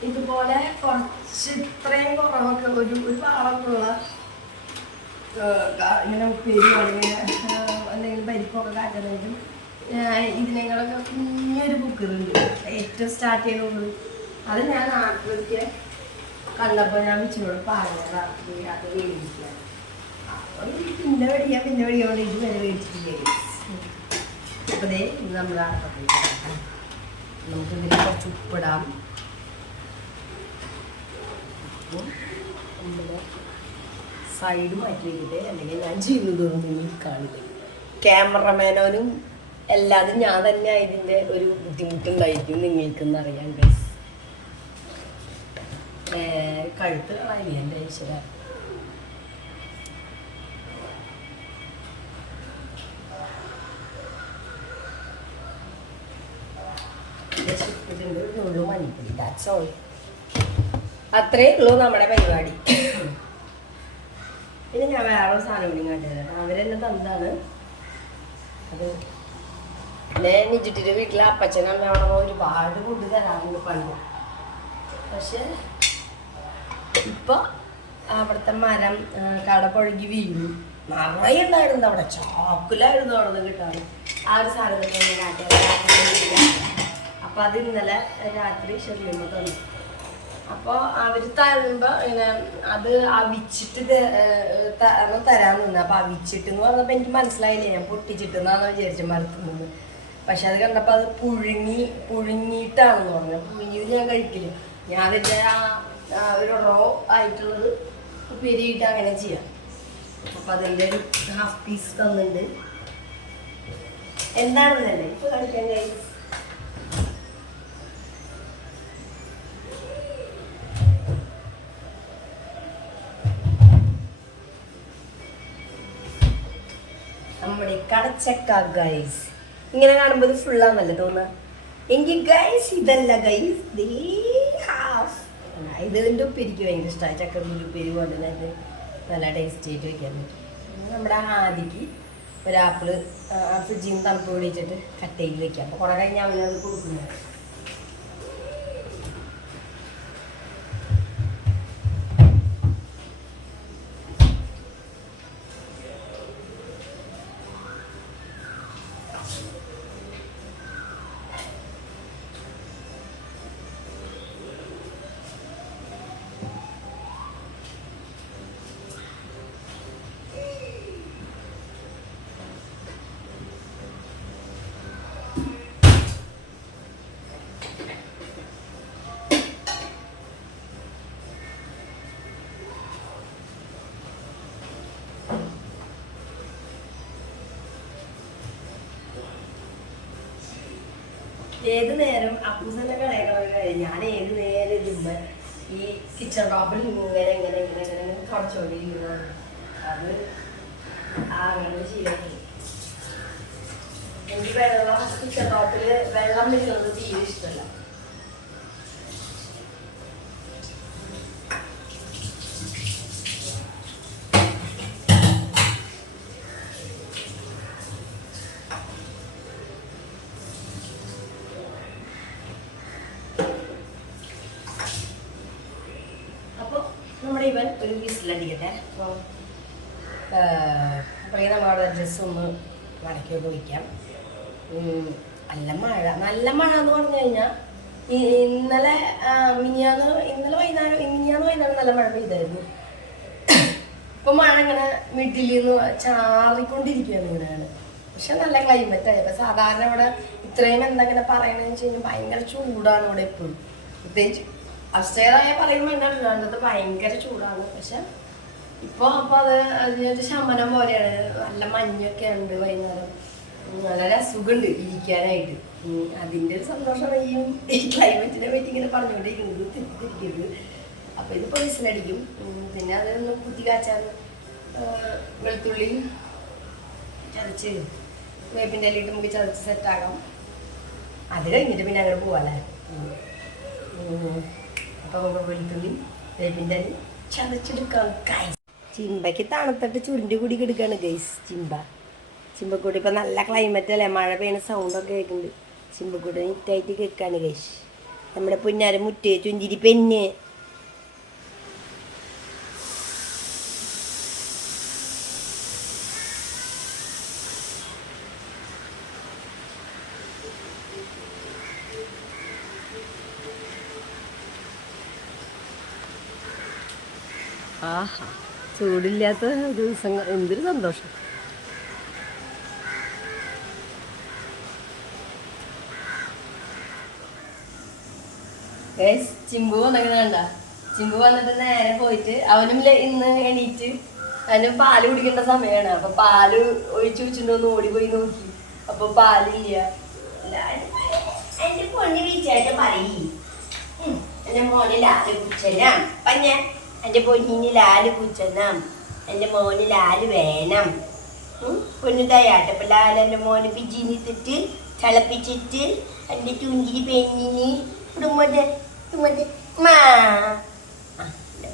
ഇതുപോലെ കുറച്ച് ഇത്രയും കുറവൊക്കെ ഒരു പാളൊക്കെയുള്ള ഇങ്ങനെ ഉപ്പേരി അല്ലെങ്കിൽ എന്തെങ്കിലും പരിപ്പൊക്കെ കാറ്റണമെങ്കിലും ഇതിനേക്കാളൊക്കെ കുഞ്ഞൊരു കുക്കറുണ്ട്. ഏറ്റവും സ്റ്റാർട്ട് ചെയ്യുന്നത് അത് ഞാൻ നാട്ടിലൊക്കെ കണ്ടപ്പോൾ ഞാൻ വെച്ചിനോട് പറഞ്ഞത് അത് വേടിക്കുക. അപ്പം പിന്നെ മേടിക്കാൻ ഇത് വരെ മേടിച്ചിട്ടില്ലേ. അപ്പോൾ ദേ ഇത് നമ്മൾ ആട്ടത്തിലേക്ക് നമുക്കിതിൽ കുറച്ച് ഉപ്പിടാം. നമ്മുടെ സൈഡ് മാറ്റി വയ്ക്കട്ടെ, അല്ലെങ്കിൽ ഞാൻ ചെയ്യുന്നതൊന്നും നിങ്ങൾ കാണില്ല. ക്യാമറമാനോനും അല്ലാതെ ഞാൻ തന്നെ ഇതിൻ്റെ ഒരു ബുദ്ധിമുട്ടുണ്ടായിരിക്കും നിങ്ങൾക്കെന്ന് അറിയാം ഗൈസ്. കഴുത്ത് കളയില്ല എൻ്റെ ഈശ്വര. മഞ്ഞപ്പൊടി, ദാറ്റ്സ് ഓൾ. അത്രേ ഉള്ളൂ നമ്മുടെ പരിപാടി. പിന്നെ ഞാൻ വേറെ സാധനം കൂടി കണ്ടത് അവരെന്നെ തന്നാണ്. അത് നിജിട്ടിൻ്റെ വീട്ടിലെ അപ്പച്ചനമ്മ അവിടെ ഒരുപാട് ഫുഡ് തരാറുണ്ട് പണ്ട്. പക്ഷെ ഇപ്പൊ അവിടുത്തെ മരം കട പുഴകി വീണു. നിറയെ ഉണ്ടായിരുന്നു അവിടെ, ചോക്കിലായിരുന്നു അവിടെ നിന്ന് കിട്ടാറ്. ആ ഒരു സാധനത്തിൽ അപ്പൊ അത് ഇന്നലെ രാത്രി ഷെർലിമ്മ തന്നു. അപ്പോൾ അവർ തരുമ്പോൾ ഇങ്ങനെ അത് അവിച്ചിട്ട് തരാൻ നിന്ന്. അപ്പോൾ അവിച്ചിട്ട് എന്ന് പറഞ്ഞപ്പോൾ എനിക്ക് മനസ്സിലായില്ലേ, ഞാൻ പൊട്ടിച്ചിട്ടെന്നാണ് വിചാരിച്ച മരത്തുനിന്ന്. പക്ഷെ അത് കണ്ടപ്പോൾ അത് പുഴുങ്ങിയിട്ടാണെന്ന് പറഞ്ഞു. പുഴുങ്ങിയത് ഞാൻ കഴിക്കില്ല. ഞാനിൻ്റെ ഒരു റോ ആയിട്ടുള്ളത് ഉപ്പേരിയിട്ട് അങ്ങനെ ചെയ്യാം. അപ്പോൾ അതിൻ്റെ ഒരു ഹാഫ് പീസ് തന്നിട്ടുണ്ട്. എന്താണെന്നല്ലേ ഇപ്പോൾ കളിക്കാൻ കഴിയും. കടച്ചക്ക ഗൈസ്. ഇങ്ങനെ കാണുമ്പോൾ ഇത് ഫുള്ളാന്നല്ലേ തോന്നുക. എങ്കിൽ ഗൈസ് ഇതല്ല ഗൈസ്, ഇതിൻ്റെ ഉപ്പേരിക്ക് ഭയങ്കര ഇഷ്ടമായി. ചക്കക്കുരു ഉപ്പേരി പോലെ തന്നെ നല്ല ടേസ്റ്റ് ആയിട്ട് വയ്ക്കാൻ പറ്റും. നമ്മുടെ ആദിക്ക് ഒരു ആപ്പിള് ഫ്രിഡ്ജിൽ നിന്ന് തണുപ്പ് പിടിച്ചിട്ട് കട്ട് ചെയ്ത് വെക്കാം. അപ്പോൾ കുറേ കഴിഞ്ഞ് അവനത് കൊടുക്കുന്നത്. ഏത് നേരം അപ്പൂസന്റെ കളയൊക്കെ ഞാൻ ഏത് നേരം ഇതുമ്പോ ഈ കിച്ചൺ ടോപ്പിൽ ഇങ്ങനെ കുറച്ചോണ്ടിരിക്കുന്നതാണ്. അത് അങ്ങനെ ശീലമായി. എനിക്ക് വെള്ളം കിച്ചൺ ടോപ്പില് വെള്ളം വരുന്നത് തീരെ ഇഷ്ടമല്ല. നമ്മുടെ ഇവൻ ഒരു വിസിലടിക്കട്ടെ. അപ്പോൾ അപ്പോഴേക്കും നമ്മുടെ ഡ്രസ്സ് ഒന്ന് മടക്കിയൊക്കെ വയ്ക്കാം. നല്ല മഴ എന്ന് പറഞ്ഞു കഴിഞ്ഞാൽ ഇന്നലെ വൈകുന്നേരം നല്ല മഴ പെയ്തായിരുന്നു. ഇപ്പം മഴ ഇങ്ങനെ മിഡിൽ നിന്ന് ചാറിക്കൊണ്ടിരിക്കുകയാണ് ഇങ്ങനെയാണ്. പക്ഷെ നല്ല ക്ലൈമറ്റായി. അപ്പം സാധാരണ ഇവിടെ ഇത്രയും എന്തെങ്കിലും പറയണമെന്ന് വെച്ച് കഴിഞ്ഞാൽ ഭയങ്കര ചൂടാണ് ഇവിടെ എപ്പോഴും. പ്രത്യേകിച്ച് അപ്സ്റ്റേറായ പറയുമ്പോൾ എന്താ ഭയങ്കര ചൂടാണ്. പക്ഷെ ഇപ്പോൾ അപ്പോൾ അതിനൊരു ശമനം പോലെയാണ്. നല്ല മഞ്ഞൊക്കെ ഉണ്ട് വൈകുന്നേരം. നല്ല രസുഖമുണ്ട് ഇരിക്കാനായിട്ട്. അതിൻ്റെ ഒരു സന്തോഷമാണ് ഈ ക്ലൈമറ്റിനെ പറ്റി ഇങ്ങനെ പറഞ്ഞുകൊണ്ടിരിക്കുന്നത്. തെറ്റിദ്ധരിക്കരുത്. അപ്പോൾ ഇത് വിസിലടിക്കും. പിന്നെ അതൊന്ന് കുത്തി കാച്ചാൻ വെളുത്തുള്ളി ചതച്ച് വേപ്പിൻ്റെ ഇലയിട്ട് നമുക്ക് ചതച്ച് സെറ്റാകാം. അത് കഴിഞ്ഞിട്ട് പിന്നെ അങ്ങനെ പോവാല്ലേ. അപ്പോൾ വെളുത്തുള്ളി വേപ്പിൻ്റെ ഇല ചതച്ചെടുക്കാം ഗൈസ്. ചിമ്പയ്ക്ക് തണുത്തിട്ട് ചുരുണ്ടി കൂടി കിടക്കുകയാണ് ഗൈസ്. ചിമ്പക്കൂടി ഇപ്പം നല്ല ക്ലൈമറ്റ് അല്ലേ, മഴ പെയ്യുന്ന സൗണ്ടൊക്കെ കേൾക്കുന്നുണ്ട്. ചിമ്പക്കൂടി നീറ്റായിട്ട് കേൾക്കാണ് ഗൈസ്. നമ്മുടെ പുന്നാര മുറ്റേ ചുഞ്ചിരി പെണ്ണ്. ആഹാ, ചൂടില്ലാത്ത ദിവസങ്ങൾ എന്തൊരു സന്തോഷം. ചിമ്പു വന്നിട്ട് ചിമ്പു വന്നിട്ട് നേരെ പോയിട്ട് അവനും ഇന്ന് എണീറ്റ് അവനും പാല് കുടിക്കേണ്ട സമയമാണ്. അപ്പൊ പാല് ഒഴിച്ചു വെച്ചിട്ടുണ്ടോന്ന് ഓടിപ്പോയി നോക്കി. അപ്പൊ പാലില്ല. എന്റെ പൊണ്ണി വീച്ചായിട്ട് പറയ്, എന്റെ മോന് ലാല് കുച്ചനാം പഞ്ഞ, എന്റെ പൊന്നിന് ലാല് കുച്ചനാം, എന്റെ മോന് ലാല് വേണം. പൊന്നു തയ്യാട്ടപ്പോ ലാൽ എന്റെ മോന് പിജിന്നിട്ടിട്ട് തിളപ്പിച്ചിട്ട് എന്റെ ചുഞ്ചിരി പെണ്ണിന്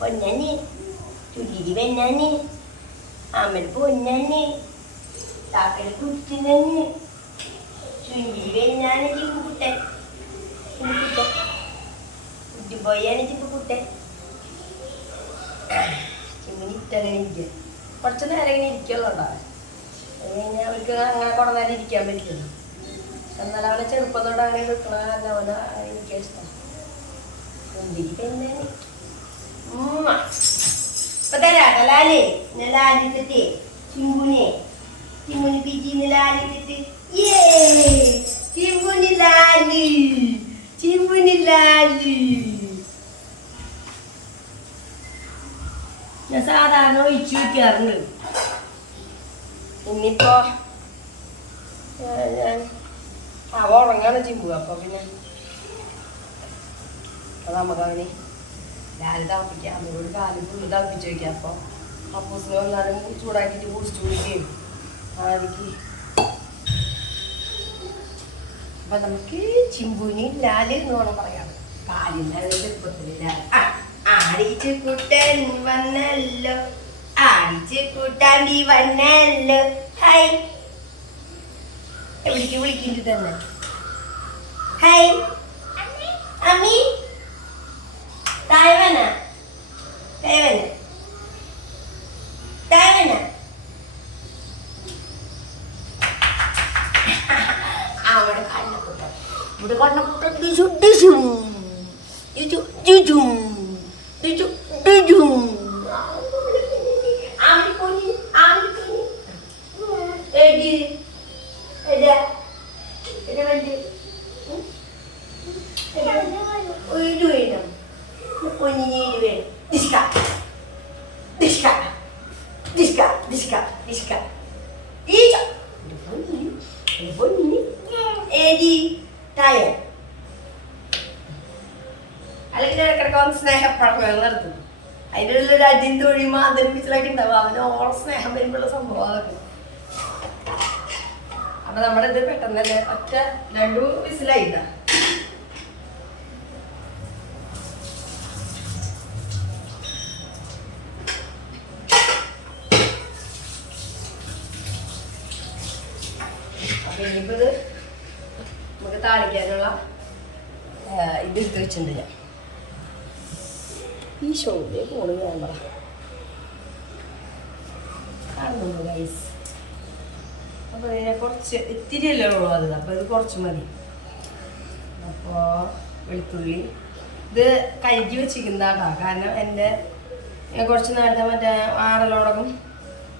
പൊന്നാന് ചുല്ലിരി പെണ്ണാന് അമ്മയുടെ പൊന്നാന് താക്കല് കുറ്റിനാന് ചുല്ലിരി പെണ്ണാണ് ചിമ്പുകുട്ടൻ. കുറ്റിപ്പോയാണ് ചിമ്പുകുട്ടൻ. ചിമ്മിനിട്ടങ്ങനെ ഇരിക്കുക. കുറച്ച് നേരം ഇങ്ങനെ ഇരിക്കുള്ളൂണ്ടാ. അത് കഴിഞ്ഞാൽ അവർക്ക് അങ്ങനെ കുറേ നേരം ഇരിക്കാൻ പറ്റില്ല. എന്നാലും അവനെ ചെറുപ്പത്തോടെ അങ്ങനെ എടുക്കണ അവനെ എനിക്കാ ഇഷ്ടം. പിന്നെ ഇപ്പൊ തരാട്ടോ ലാലേ. ഞാൻ ലാലിട്ടിട്ട് ചിമ്മുനി പിജിന്ന് ലാലിട്ടിട്ട് ചിമ്മുനി ലാല്. ഞാൻ സാധാരണ ഒഴിച്ചു വയ്ക്കാറുണ്ട്. ഇന്നിപ്പോ ഞാൻ ഉറങ്ങാണ് ചിമ്പു. അപ്പൊ പിന്നെ അത് നമുക്കങ്ങനെ ലാല് തിളപ്പിക്കാം. നമ്മളോട് കാല് ഫുള്ള് തിളപ്പിച്ച് വയ്ക്കാം. അപ്പോൾ അപ്പൂസിനെ വന്നാലും ചൂടാക്കിയിട്ട് കുടിച്ചു കുടിക്കുകയും ആദ്യക്ക് അപ്പൊ നമുക്ക് ചിമ്പുനി ലാല് എന്ന് വേണം പറയാം. കാലിന്റെ ചെറുപ്പത്തിലില്ല. ആടിച്ച് കൂട്ടൻ വന്നല്ലോ, ആടിച്ച് കൂട്ടാണ്ടി വന്നല്ലോ. ഹായ് വിളിക്കിട്ട് തന്നെ. ഹായ് അമ്മി തായ്വന തായ്വന തായ്വന. അവിടെ കണ്ണക്കുട്ട, ഇവിടെ കണ്ണക്കുട്ട അല്ലെങ്കിൽ ഇടക്കിടക്ക് വന്ന് സ്നേഹപ്പഴക്കം നടത്തും. അതിൻ്റെ ഉള്ളിൽ ഒരു അടിയും തൊഴിയും ആദരിപ്പിച്ചിലൊക്കെ ഉണ്ടാവും. അവന് ഓളം സ്നേഹം വരുമ്പോഴുള്ള സംഭവം അതൊക്കെ. അപ്പൊ നമ്മുടെ ഇത് പെട്ടെന്നല്ലേ ഒറ്റ 2 വിസിലായിട്ടാ. അപ്പൊ ഇനിയിപ്പോ ഇത് നമുക്ക് താളിക്കാനുള്ള ഇത് എടുത്ത് വെച്ചിട്ടുണ്ട് ഞാൻ. ഈ ഷോയിലേ പോണ് ഞാൻ പറ കാണുന്നുണ്ടോ ഗൈസ്? അപ്പൊ ഇതിനെ കുറച്ച് ഇത്തിരിയല്ലേ ഉള്ളൂ അത്. അപ്പൊ ഇത് കുറച്ച് മതി. അപ്പോൾ വെളുത്തുള്ളി ഇത് കഴുകി വെച്ചിരിക്കുന്നതാട്ടാ. കാരണം എൻ്റെ കുറച്ച് നേരത്തെ മറ്റേ ആടലോടകം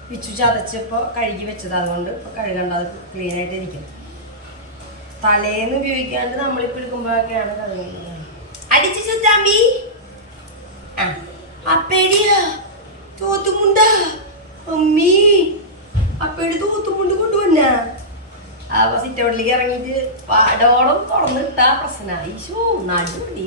പിച്ചു ചതച്ചപ്പോൾ കഴുകി വെച്ചത്. അതുകൊണ്ട് ഇപ്പോൾ കഴുകണ്ട, അത് ക്ലീനായിട്ട് ഇരിക്കും. തലേന്ന് ഉപയോഗിക്കാണ്ട് നമ്മളിപ്പോൾ എടുക്കുമ്പോഴൊക്കെയാണ് കഴുകുന്നത്. അടിച്ചു ചുറ്റാമ്പി അപ്പേടിയാ തോത്തുമുണ്ട അമ്മീ അപ്പേടി തോത്തുമുണ്ട് കൊണ്ടുവന്ന. അപ്പൊ സിറ്റൗട്ടിലേക്ക് ഇറങ്ങിയിട്ട് പാടോളം തുറന്നിട്ടാ പ്രശ്ന. ഈശോ നടുപടി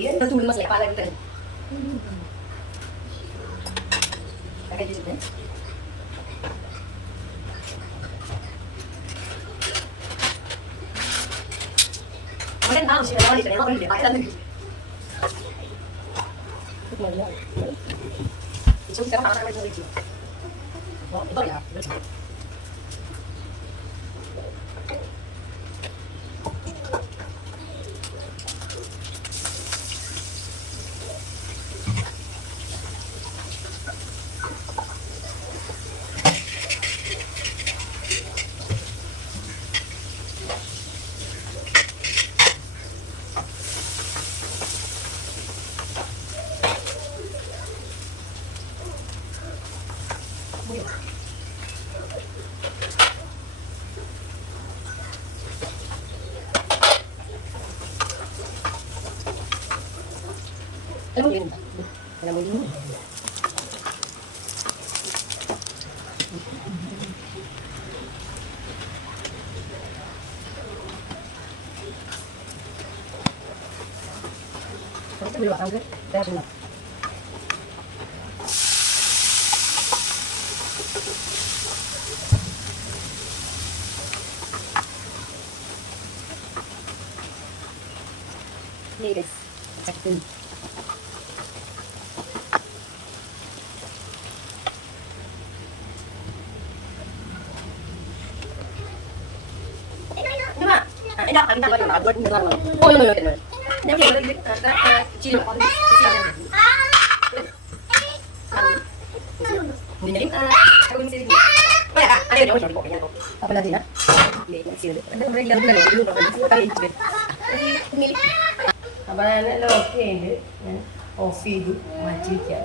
അപ്പൊ ഞാൻ ഓഫ് ചെയ്ത് ഞാൻ ഓഫ് ചെയ്തു മാറ്റി വയ്ക്കാം.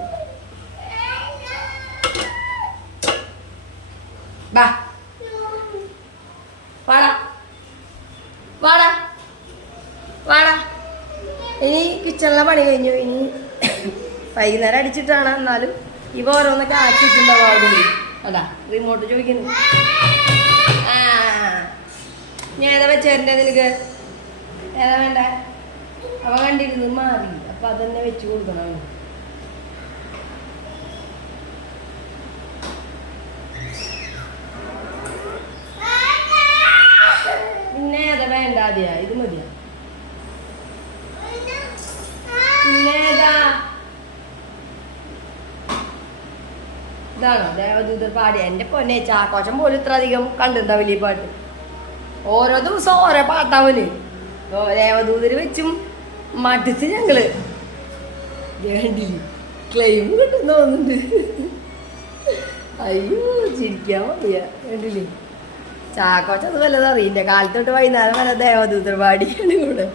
വാടാ വാടാ വാടാ. ഇനി കിച്ചണിലെ പണി കഴിഞ്ഞു. ഇനി വൈകുന്നേരം അടിച്ചിട്ടാണ്. എന്നാലും ഇവ ഓരോന്നൊക്കെ ആക്കിയിട്ടുണ്ടാവും അവിടെ. അതാ റിമോട്ട് ചോദിക്കുന്നു. ഞാൻ ഏതാ വെച്ചേരണ്ടേ നിനക്ക്? ഏതാ വേണ്ട? അവ കണ്ടിരുന്നു മാറി. അപ്പൊ അതന്നെ വെച്ച് കൊടുക്കണം. പിന്നെ ഏതാ വേണ്ട? അതെയാ ഇത് മതിയാ. ഇഷ്ടാണോ ദേവദൂതർ പാടി? എന്റെ പൊന്നെ ചാക്കോച്ചൻ പോലും ഇത്ര അധികം കണ്ടിട്ടുണ്ടാവില്ല ഈ പാട്ട്. ഓരോ ദിവസം ഓരോ പാട്ടാവല്. ദേവദൂതര് വെച്ചും മടുത്ത് ഞങ്ങള്. വേണ്ടില്ല ക്ലെയിം കിട്ടുന്ന തോന്നുന്നുണ്ട്. അയ്യോ ചിരിക്കാൻ മതിയാ. വേണ്ടില്ലേ ചാക്കോച്ച അത് വല്ലതും അറിയില്ല. കാലത്തോട്ട് വൈകുന്നേരം വല്ല ദേവദൂതർ പാടിയാണ് കൂടെ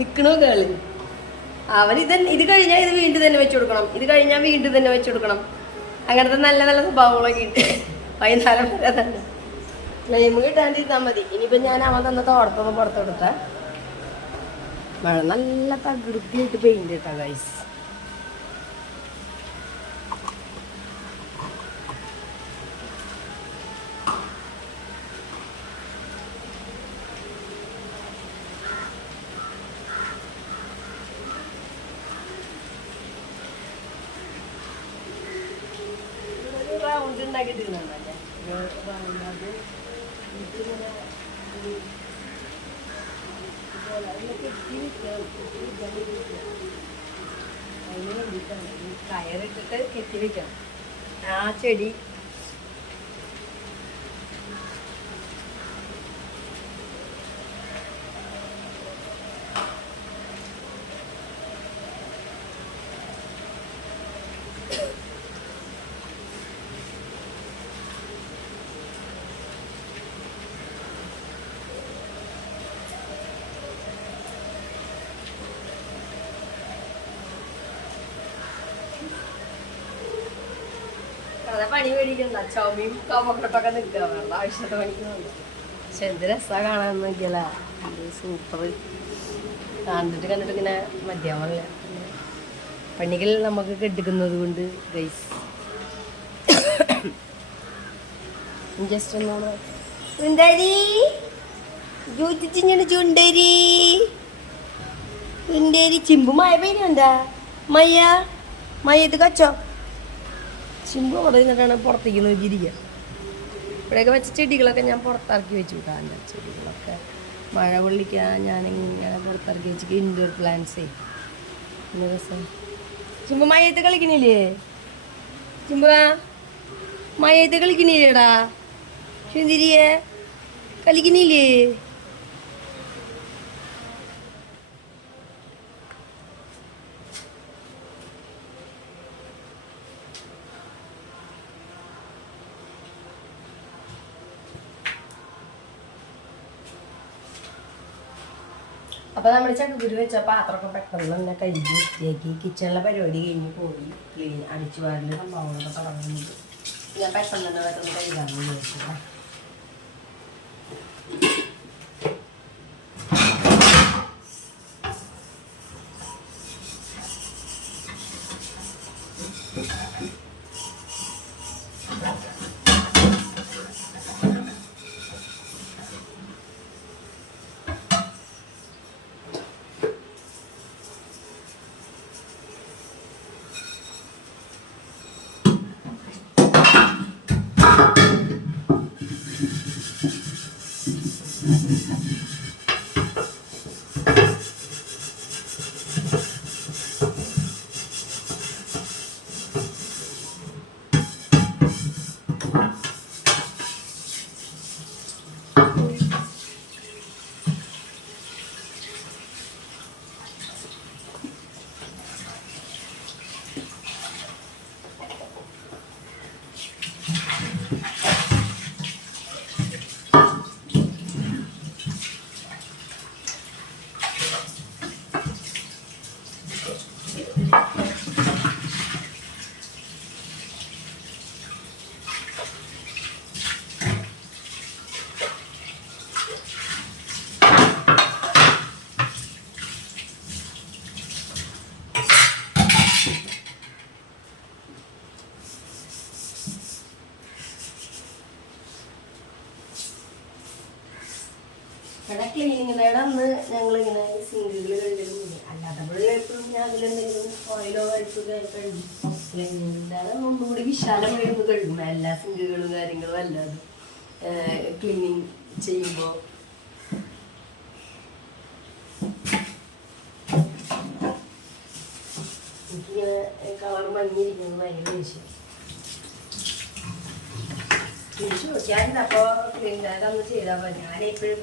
നിക്കണോ കേള്. അവൻ ഇത് കഴിഞ്ഞാൽ ഇത് വീണ്ടും തന്നെ വെച്ചു കൊടുക്കണം, ഇത് കഴിഞ്ഞാൽ വീണ്ടും തന്നെ വെച്ചു കൊടുക്കണം. അങ്ങനത്തെ നല്ല നല്ല സ്വഭാവങ്ങളൊക്കെ ഉണ്ട്. വൈകുന്നേരം വരെ തന്നെ ക്ലെയിം കിട്ടാണ്ടിരുന്നാൽ മതി. ഇനിയിപ്പോൾ ഞാൻ അവൻ തന്ന തോടത്തൊന്ന് പുറത്തെടുത്ത മഴ നല്ല തകൃതിയായിട്ട് പെയിന്റ് ഇട്ടാ ഗൈസ്. ഉണ്ടാക്കിട്ടിരുന്നല്ലേ അതിന് വേണ്ടിയിട്ടാണ് കയറിട്ടിട്ട് കെട്ടി വെക്കണം ആ ചെടി. അതെ പണി മേടിക്കണ്ട, ചുമയും കവക്കെട്ടൊക്കെ നിൽക്കുക വേണ്ട ആവശ്യത്തെ പണിക്ക് വന്നു. പക്ഷെ എന്ത് രസമാണ് കാണാൻ നോക്കിയല്ല, സൂപ്പർ. കണ്ടിട്ട് ഇങ്ങനെ മതിയാവണില്ല. പണികൾ നമുക്ക് കെട്ടിക്കുന്നത് കൊണ്ട് ഗൈസ് ജസ്റ്റ് ഒന്നോട് ചുണ്ടരി ചുണ്ടരി ചുണ്ടരി ചിമ്പു മായ പേരുണ്ടാ മയ്യ മയ്യത് കച്ചോ ചിമ്പു അവിടെ നിന്നിട്ടാണ് പുറത്തേക്ക് നോക്കിയിരിക്കുക. ഇവിടെയൊക്കെ വെച്ച ചെടികളൊക്കെ ഞാൻ പുറത്തിറക്കി വെച്ചു കിട്ടാൻ്റെ ചെടികളൊക്കെ മഴ കൊള്ളിക്കാൻ ഞാനിങ്ങനെ പുറത്തിറക്കി വെച്ചിട്ട് ഇൻഡോർ പ്ലാന്റ്സേ. നല്ല രസം. ചിമ്പു മയത്ത് കളിക്കണില്ലേ? ചിമ്പു മയത്ത് കളിക്കണില്ലേടാ? സുന്ദരിയെ കളിക്കണില്ലേ? അപ്പോൾ നമ്മൾ ചക്കക്കുരു വെച്ച പാത്രമൊക്കെ പെട്ടെന്ന് തന്നെ കഴുകി വൃത്തിയാക്കി കിച്ചണിലെ പരിപാടി കഴിഞ്ഞ് പോയി ക്ലീൻ അടിച്ചു വാരൽ സംഭവങ്ങളൊക്കെ തുടങ്ങുന്നുണ്ട്. ഞാൻ പെട്ടെന്ന് തന്നെ പെട്ടെന്ന് കഴുകാമെന്ന് വിചാരിച്ചിട്ടാ. ഇവിടെ ക്ലീനിങ്ങിൻ്റെ അന്ന് ഞങ്ങളിങ്ങനെ സിങ്കുകൾ കഴുകുന്നില്ല. അല്ലാത്തപ്പോഴും എപ്പോഴും ഞാൻ അതിലെന്തെങ്കിലും ഓയിലോ കഴിച്ചൊക്കെ കഴുകും. ക്ലീനിങ്ങിൻ്റെ ഒന്നുകൂടി വിശാലമായിരുന്നു കഴുകും എല്ലാ സിങ്കുകളും കാര്യങ്ങളും അല്ലാതെ ക്ലീനിങ് ചെയ്യുമ്പോൾ. എനിക്കിങ്ങനെ കളർ മങ്ങിയിരിക്കുന്നത് ഭയങ്കര ദേഷ്യം. ചോദിക്കാറുണ്ട്. അപ്പോൾ ക്ലീനായിട്ടൊന്ന് ചെയ്താൽ മതി. ഞാൻ എപ്പോഴും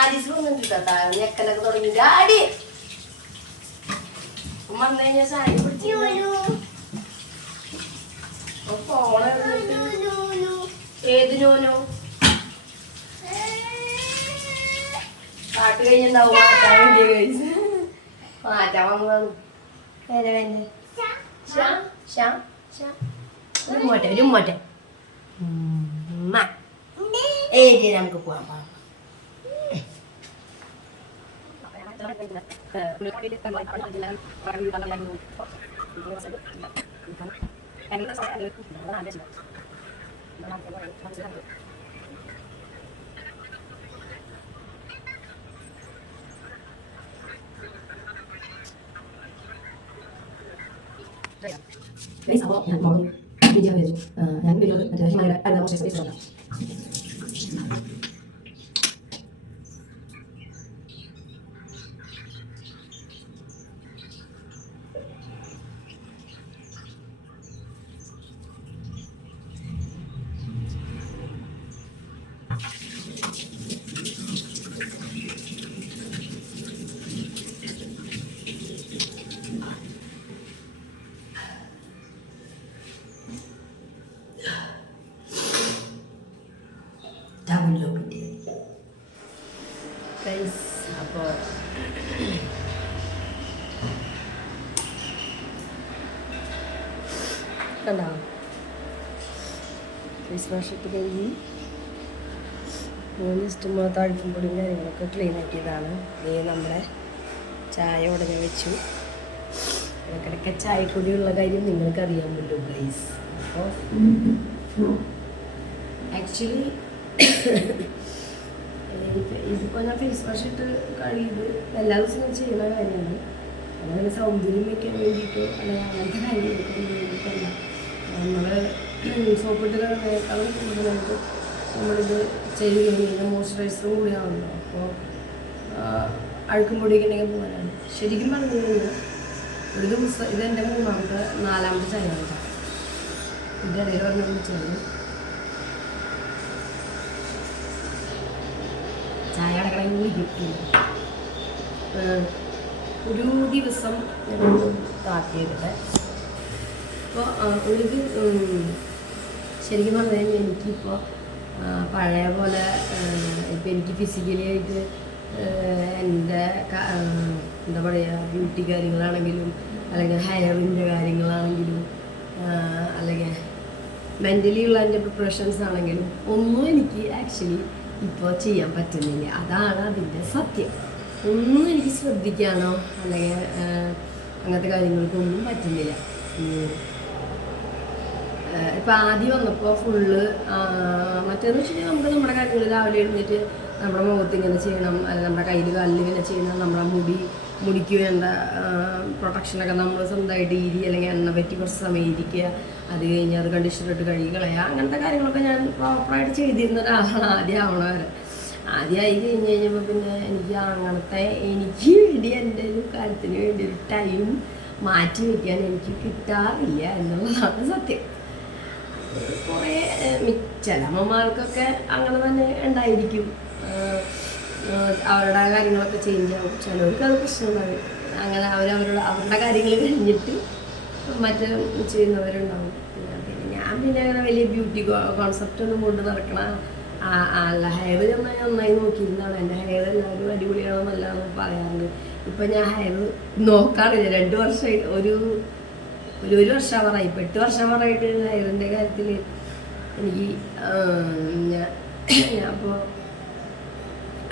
ആലീസ് വന്നിട്ട് ഞെക്കലൊക്കെ തുടങ്ങി ആടി വന്നു കഴിഞ്ഞാൽ സാരി പിടിച്ചു ഫോണ് ഏത് നോനോ പാട്ട് കഴിഞ്ഞിട്ടുണ്ടാവും മാറ്റാൻ വേണ്ടിയ കഴിച്ച് മാറ്റാൻ വന്നതാണ്. ഒരു മോട്ടെ ഏത് നമുക്ക് പോവാം. അപ്പോൾ കണ്ടോ ഫേസ് വാഷ് ഇട്ട് കഴുകി ജസ്റ്റ് അഴുക്കും പൊടിയും കാര്യങ്ങളൊക്കെ ക്ലീൻ ആക്കിയതാണ്. നമ്മുടെ ചായ ഉടനെ വെച്ചു. ഇടയ്ക്കിടയ്ക്ക് ചായപ്പൊടിയുള്ള കാര്യം നിങ്ങൾക്ക് അറിയാമല്ലോ ഗൈസ്. അപ്പോൾ ആക്ച്വലി ഇതിപ്പോൾ ഞാൻ ഫേസ് വാഷ് ഇട്ട് കഴുകിയത് എല്ലാ ദിവസവും ചെയ്യുന്ന കാര്യമാണ്. അങ്ങനെ സൗന്ദര്യം വയ്ക്കാൻ വേണ്ടിയിട്ടോ അല്ലെങ്കിൽ അങ്ങനത്തെ കാര്യങ്ങളൊക്കെ വേണ്ടിയിട്ടല്ല. നമ്മൾ സോപ്പിട്ട് കഴുകുന്നതിനേക്കാളും കൂടുതലായിട്ട് നമ്മളിത് ചെയ്ത് കഴിഞ്ഞാൽ മോയ്സ്ചറൈസറും കൂടിയാണല്ലോ. അപ്പോൾ അഴുക്കും പൊടിയൊക്കെ ഉണ്ടെങ്കിൽ പോകാനാണ്. ശരിക്കും പറഞ്ഞു കഴിഞ്ഞാൽ ഒരു ദിവസം ഇതെൻ്റെ നാലാമത്തെ ചായയാണ്. ഇതിൻ്റെ ഇടയിൽ പറഞ്ഞ വിളിച്ചത് ചായ അടക്കണമെങ്കിൽ കിട്ടില്ല. ഒരു ദിവസം കാത്തിയെടുത്ത് അപ്പോൾ ശരിക്കും പറഞ്ഞു കഴിഞ്ഞാൽ എനിക്കിപ്പോൾ പഴയ പോലെ ഇപ്പം എനിക്ക് ഫിസിക്കലി ആയിട്ട് എൻ്റെ എന്താ പറയുക ബ്യൂട്ടി കാര്യങ്ങളാണെങ്കിലും അല്ലെങ്കിൽ ഹെയറിൻ്റെ കാര്യങ്ങളാണെങ്കിലും അല്ലെങ്കിൽ മെൻ്റലി ഉള്ള എൻ്റെ പ്രിപ്പറേഷൻസ് ആണെങ്കിലും ഒന്നും എനിക്ക് ആക്ച്വലി ഇപ്പോൾ ചെയ്യാൻ പറ്റുന്നില്ല. അതാണ് അതിൻ്റെ സത്യം. ഒന്നും എനിക്ക് ശ്രദ്ധിക്കാനോ അല്ലെങ്കിൽ അങ്ങനത്തെ കാര്യങ്ങൾക്കൊന്നും പറ്റുന്നില്ല. ഇപ്പം ആദ്യം വന്നപ്പോൾ ഫുള്ള് മറ്റേന്ന് വെച്ച് കഴിഞ്ഞാൽ നമുക്ക് നമ്മുടെ കാര്യങ്ങൾ രാവിലെ എഴുന്നേറ്റ് നമ്മുടെ മുഖത്ത് ഇങ്ങനെ ചെയ്യണം, അല്ലെങ്കിൽ നമ്മുടെ കയ്യിൽ കാലിൽ ഇങ്ങനെ ചെയ്യണം, നമ്മുടെ മുടിക്ക് വേണ്ട പ്രൊട്ടക്ഷനൊക്കെ നമ്മൾ സ്വന്തമായിട്ട് ഇരി അല്ലെങ്കിൽ എണ്ണ പറ്റി കുറച്ച് സമയം ഇരിക്കുക, അത് കഴിഞ്ഞ് അത് കണ്ടീഷണറിട്ട് കഴുകി കളയുക, അങ്ങനത്തെ കാര്യങ്ങളൊക്കെ ഞാൻ പ്രോപ്പറായിട്ട് ചെയ്തിരുന്ന ഒരാളാണ് ആദ്യം ആവണ വരെ. ആദ്യമായി കഴിഞ്ഞ് കഴിഞ്ഞപ്പോൾ പിന്നെ എനിക്ക് വേണ്ടി എൻ്റെ ഒരു കാര്യത്തിന് വേണ്ടി ഒരു ടൈം മാറ്റി വയ്ക്കാൻ എനിക്ക് കിട്ടാറില്ല എന്നുള്ളതാണ് സത്യം. കുറേ ചില അമ്മമാർക്കൊക്കെ അങ്ങനെ തന്നെ ഉണ്ടായിരിക്കും. അവരുടെ കാര്യങ്ങളൊക്കെ ചേഞ്ച് ആവും. ചിലവർക്ക് അത് പ്രശ്നമുണ്ടാകും. അങ്ങനെ അവരുടെ കാര്യങ്ങൾ കഴിഞ്ഞിട്ട് മറ്റേ ചെയ്യുന്നവരുണ്ടാവും. പിന്നെ അങ്ങനെ വലിയ ബ്യൂട്ടി കോൺസെപ്റ്റ് ഒന്നും കൊണ്ട് നടക്കണ അല്ല. ഹെയർ നന്നായി നോക്കിയിരുന്നാണ്. എൻ്റെ ഹെയർ എല്ലാവരും അടിപൊളിയാണോ നല്ലതാണെന്ന് പറയാറുണ്ട്. ഇപ്പം ഞാൻ ഹെയർ നോക്കാറില്ല. 2 വർഷമായിട്ട് ഒരു വർഷമാറായി. ഇപ്പോൾ 8 വർഷമാറായിട്ട് ഹെയറിൻ്റെ കാര്യത്തിൽ എനിക്ക് ഞാൻ അപ്പോൾ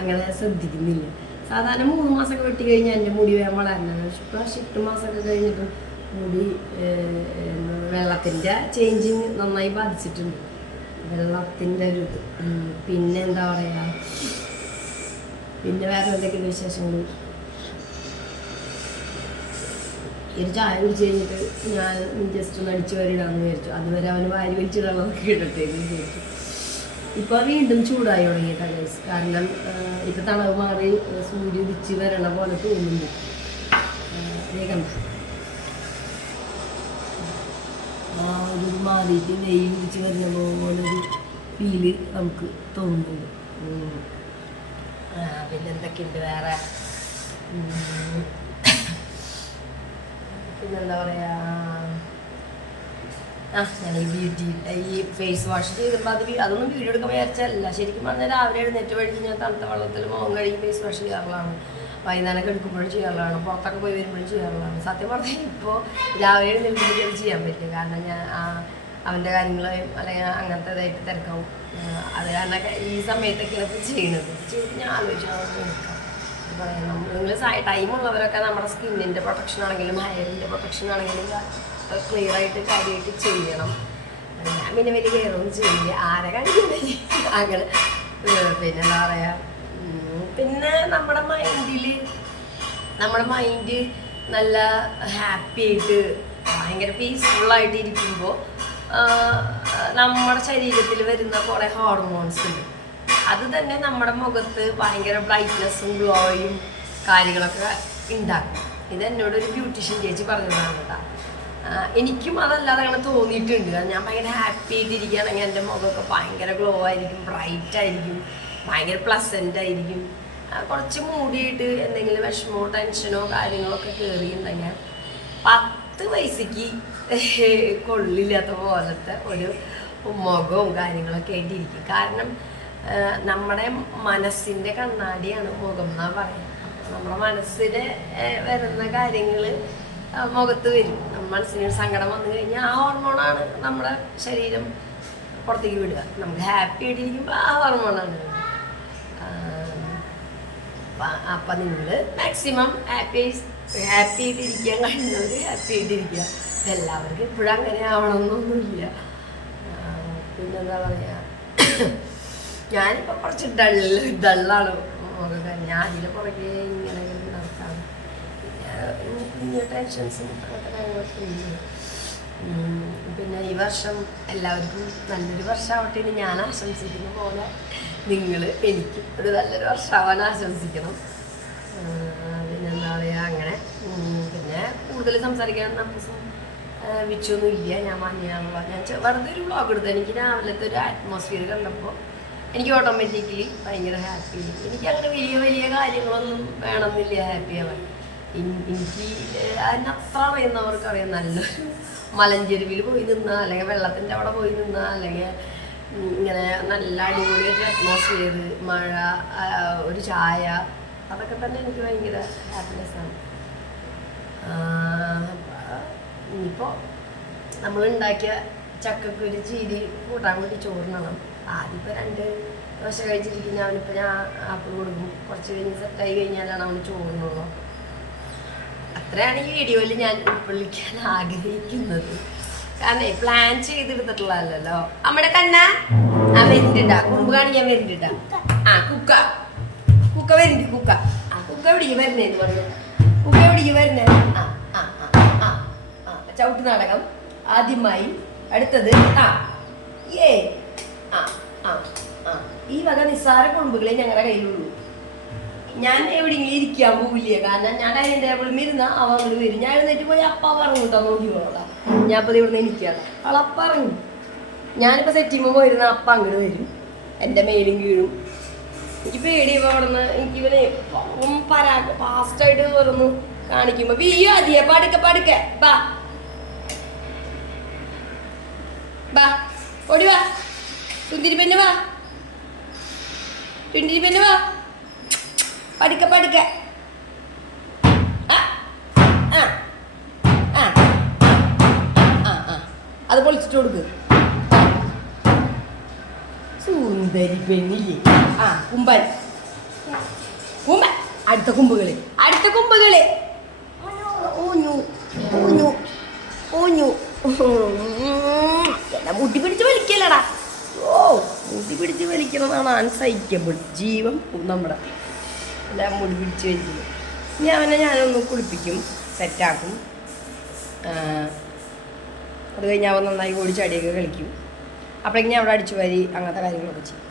അങ്ങനെ ശ്രദ്ധിക്കുന്നില്ല. സാധാരണ 3 മാസമൊക്കെ വെട്ടി കഴിഞ്ഞാൽ എൻ്റെ മുടി വേഗം വളരണതാണ്. പക്ഷേ 8 മാസമൊക്കെ കഴിഞ്ഞിട്ട് മുടി വെള്ളത്തിൻ്റെ ചേഞ്ചിങ് നന്നായി ബാധിച്ചിട്ടുണ്ട്. വെള്ളത്തിൻ്റെ ഒരു പിന്നെ എന്താ പറയുക, പിന്നെ വേറെ എന്തൊക്കെയാണ് വിശേഷങ്ങൾ. ഒരു ചായ കുടിച്ച് കഴിഞ്ഞിട്ട് ഞാൻ ജസ്റ്റ് ഒന്ന് അടിച്ചു വരിടാന്ന് വിചാരിച്ചു. അതുവരെ അവന് വാരി വലിച്ചിടാനൊക്കെ കിട്ടട്ടേന്ന് വിചാരിച്ചു. ഇപ്പോൾ വീണ്ടും ചൂടായി തുടങ്ങിയിട്ടാണ് ഗൈസ്. കാരണം ഇപ്പം തണവ് മാറി സൂര്യ ഉദിച്ച് വരണ പോലെ തോന്നുന്നു. കണ്ട ആ ഒരു മാറിയിട്ട് നെയ്യ് കുടിച്ച് വരുന്ന പോലൊരു ഫീല് നമുക്ക് തോന്നുന്നുണ്ട്. പിന്നെ എന്തൊക്കെയുണ്ട് വേറെ? പിന്നെന്താ പറയുക, ഞാൻ ഈ ബ്യൂട്ടി ഈ ഫേസ് വാഷ് ചെയ്തപ്പോൾ അതൊന്നും വീഡിയോ എടുക്കാൻ വിചാരിച്ചല്ല. ശരിക്കും പറഞ്ഞാൽ രാവിലെ എഴുന്നേറ്റ് വഴിക്ക് ഞാൻ തണുത്ത വെള്ളത്തിൽ മുഖം കഴുകി ഫേസ് വാഷ് ചെയ്യാറുള്ളതാണ്. വൈകുന്നേരം എടുക്കുമ്പോഴും ചെയ്യാറുള്ളതാണ്. പുറത്തൊക്കെ പോയി വരുമ്പോഴും ചെയ്യാറുള്ളതാണ്. സത്യം പറഞ്ഞാൽ ഇപ്പോൾ രാവിലെ എഴുന്നേൽക്കുമ്പോൾ അത് ചെയ്യാൻ പറ്റില്ല. കാരണം ഞാൻ അവൻ്റെ കാര്യങ്ങൾ അല്ലെങ്കിൽ അങ്ങനത്തെ ഇതായിട്ട് തിരക്കാവും. അത് കാരണം ഈ സമയത്തൊക്കെയാണ് ഇപ്പോൾ ചെയ്യണത്. ചെയ്തിട്ട് ഞാൻ ആലോചിച്ചാൽ പറയാം, നിങ്ങൾ ടൈമുള്ളവരൊക്കെ നമ്മുടെ സ്കിന്നിൻ്റെ പ്രൊട്ടക്ഷൻ ആണെങ്കിലും ഹെയറിൻ്റെ പ്രൊട്ടക്ഷൻ ആണെങ്കിലും ക്ലിയർ ആയിട്ട് കാര്യമായിട്ട് ചെയ്യണം. ഞാൻ പിന്നെ വലിയ കെയറൊന്നും ചെയ്യില്ല, ആരെ കാണിക്കില്ല അങ്ങനെ. പിന്നെ എന്താ പറയുക, പിന്നെ നമ്മുടെ മൈൻഡ് നല്ല ഹാപ്പി ആയിട്ട് ഭയങ്കര പീസ്ഫുള്ളായിട്ട് ഇരിക്കുമ്പോൾ നമ്മുടെ ശരീരത്തിൽ വരുന്ന കുറേ ഹോർമോൺസ് ഉണ്ട്. അത് തന്നെ നമ്മുടെ മുഖത്ത് ഭയങ്കര ബ്രൈറ്റ്നെസ്സും ഗ്ലോയും കാര്യങ്ങളൊക്കെ ഉണ്ടാക്കും. ഇതെന്നോട് ഒരു ബ്യൂട്ടീഷ്യൻ ചേച്ചി പറഞ്ഞതാണ് കേട്ടോ. എനിക്കും അതല്ലാതെ അങ്ങനെ തോന്നിയിട്ടുണ്ട്. ഞാൻ ഭയങ്കര ഹാപ്പി ആയിട്ടിരിക്കുകയാണെങ്കിൽ എൻ്റെ മുഖമൊക്കെ ഭയങ്കര ഗ്ലോ ആയിരിക്കും, ബ്രൈറ്റ് ആയിരിക്കും, ഭയങ്കര പ്ലസൻ്റ് ആയിരിക്കും. കുറച്ച് മൂടിയിട്ട് എന്തെങ്കിലും വിഷമോ ടെൻഷനോ കാര്യങ്ങളൊക്കെ കയറിയിട്ടുണ്ടെങ്കിൽ 10 വയസ്സേക്ക് കൊള്ളില്ലാത്ത പോലത്തെ ഒരു മുഖവും കാര്യങ്ങളൊക്കെ ആയിട്ടിരിക്കും. കാരണം നമ്മുടെ മനസ്സിൻ്റെ കണ്ണാടിയാണ് മുഖം എന്നാ പറയുക. നമ്മുടെ മനസ്സിൽ വരുന്ന കാര്യങ്ങൾ മുഖത്ത് വരും. മനസ്സിന് സങ്കടം വന്നു കഴിഞ്ഞാൽ ആ ഹോർമോണാണ് നമ്മുടെ ശരീരം പുറത്തേക്ക് വിടുക. നമുക്ക് ഹാപ്പി ആയിട്ടിരിക്കുമ്പോൾ ആ ഹോർമോണാണ്. അപ്പം നിങ്ങൾ മാക്സിമം ഹാപ്പി ആയിട്ടിരിക്കാൻ കഴിയുന്നവർ ഹാപ്പി ആയിട്ടിരിക്കുക. എല്ലാവർക്കും ഇപ്പോഴും അങ്ങനെ ആവണമെന്നൊന്നുമില്ല. പിന്നെന്താ പറയുക, ഞാനിപ്പോൾ കുറച്ച് ഡള്ളാണ് മുഖം. ഞാൻ അതിൽ പുറകെ ഇങ്ങനെ നടക്കാറ്. പിന്നെ ടെൻഷൻസും അങ്ങനത്തെ കാര്യങ്ങളൊക്കെ ഉണ്ട്. പിന്നെ ഈ വർഷം എല്ലാവർക്കും നല്ലൊരു വർഷമാവട്ടെ എന്ന് ഞാൻ ആശംസിക്കുന്ന പോലെ നിങ്ങൾ എനിക്ക് ഒരു നല്ലൊരു വർഷമാവാൻ ആശംസിക്കണം. പിന്നെന്താ പറയുക, അങ്ങനെ. പിന്നെ കൂടുതൽ സംസാരിക്കാൻ നമുക്ക് വിച്ചൊന്നും ഇല്ല. ഞാൻ മഞ്ഞാണല്ലോ. ഞാൻ വെറുതെ ഒരു വ്ളോഗ് എടുത്തു. എനിക്ക് രാവിലത്തെ ഒരു അറ്റ്മോസ്ഫിയർ കണ്ടപ്പോൾ എനിക്ക് ഓട്ടോമാറ്റിക്കലി ഭയങ്കര ഹാപ്പി. എനിക്ക് അങ്ങനെ വലിയ വലിയ കാര്യങ്ങളൊന്നും വേണമെന്നില്ല ഹാപ്പി ആവാൻ. എനിക്ക് അതിനത്ര അറിയുന്നവർക്കറിയാം. നല്ലൊരു മലഞ്ചെരുവിൽ പോയി നിന്നാൽ, അല്ലെങ്കിൽ വെള്ളത്തിൻ്റെ അവിടെ പോയി നിന്നാൽ, അല്ലെങ്കിൽ ഇങ്ങനെ നല്ല അടിപൊളിയായിട്ട് അറ്റ്മോസ്ഫിയർ, മഴ, ഒരു ചായ, അതൊക്കെ തന്നെ എനിക്ക് ഭയങ്കര ഹാപ്പിനെസ്സാണ്. ഇനിയിപ്പോൾ നമ്മൾ ഉണ്ടാക്കിയ ചക്കക്കുരു ചീരി കൂട്ടാൻ വേണ്ടി ചോറിനണം. ആദ്യമിപ്പോൾ 2 ദോശ കഴിച്ചിരിക്കുന്ന അവനിപ്പോൾ ഞാൻ ആപ്പിൾ കൊടുക്കും. കുറച്ച് കഴിഞ്ഞ് സെറ്റായി കഴിഞ്ഞാലാണ് അവന് ചോറിനുള്ളൂ. അത്രയാണ് ഈ വീഡിയോയിൽ ഞാൻ ഉൾക്കൊള്ളിക്കാൻ ആഗ്രഹിക്കുന്നത്. കാരണം പ്ലാൻ ചെയ്തെടുത്തിട്ടുള്ളതല്ലോ. നമ്മുടെ കണ്ണ വരുന്നുണ്ടാ, കുമ്പ് കാണിക്കാൻ വരുന്നുണ്ടാ. കുക്ക വരുന്നുണ്ട്. കുക്ക എവിടേക്ക് വരുന്നേന്ന് പറഞ്ഞു. കുക്ക എവിടേക്ക് വരുന്നേ? ചവിട്ട് നാടകം ആദ്യമായി. അടുത്തത് ഈ വക നിസ്സാര കുറുമ്പുകളെ ഞങ്ങളുടെ കയ്യിലുള്ളൂ. ഞാൻ എവിടെയെങ്കിലും ഇരിക്കാൻ പോവില്ല. കാരണം ഞാൻ അതിൻ്റെ ടേബിളിൽ ഇരുന്ന അവ അങ്ങോട്ട് വരും. ഞാൻ എഴുന്നേറ്റ് പോയി അപ്പ പറഞ്ഞിട്ടോ നോക്കിക്കോളാ. ഞാൻ അപ്പോൾ ഇവിടുന്ന് എനിക്കാണ് അവളപ്പ ഇറങ്ങും. ഞാനിപ്പോൾ സെറ്റ് ചെയ്യുമ്പോൾ പോയിരുന്ന അപ്പ അങ്ങോട്ട് വരും. എൻ്റെ മേലും കീഴും. എനിക്ക് പേടിയപ്പോൾ അവിടെ നിന്ന് എനിക്ക് ഇവനെ ഫാസ്റ്റായിട്ട് തുറന്ന് കാണിക്കുമ്പോൾ വീയോ അധിക പടുക്കെ ബാ ഓടി വാ. സുന്ദരി പെണ്ണ് വാ. പടുക്കെ അത് പൊളിച്ചിട്ട് കൊടുക്ക്. സുന്ദരി പെണ്ണില്ലേ? കുമ്പൻ അടുത്ത കുമ്പുകള് മുടി പിടിച്ച് വലിക്കല്ലടാ. മുടി പിടിച്ച് വലിക്കുന്നതാണ് അൺസൈക്കബിൾ. ജീവൻ നമ്മുടെ എല്ലാം മുടി പിടിച്ച് വലിക്കുന്നത്. ഇനി അവനെ ഞാനൊന്ന് കുളിപ്പിക്കും, സെറ്റാക്കും. അത് കഴിഞ്ഞ് അവൻ നന്നായി ഓടിച്ചാടിയൊക്കെ കളിക്കും. അപ്പോഴേക്കും ഞാൻ അവിടെ അടിച്ചു വാരി അങ്ങനത്തെ കാര്യങ്ങളൊക്കെ ചെയ്യും.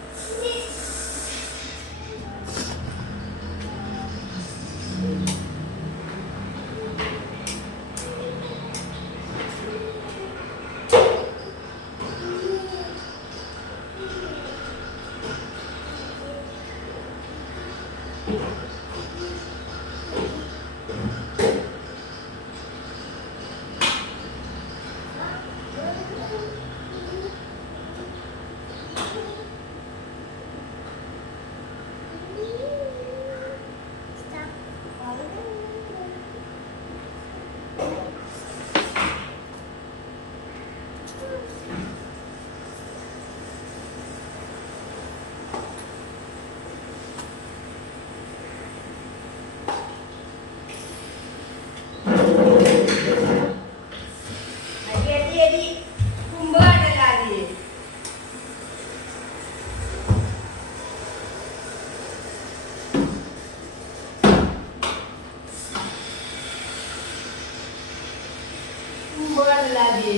അല്ലാതെ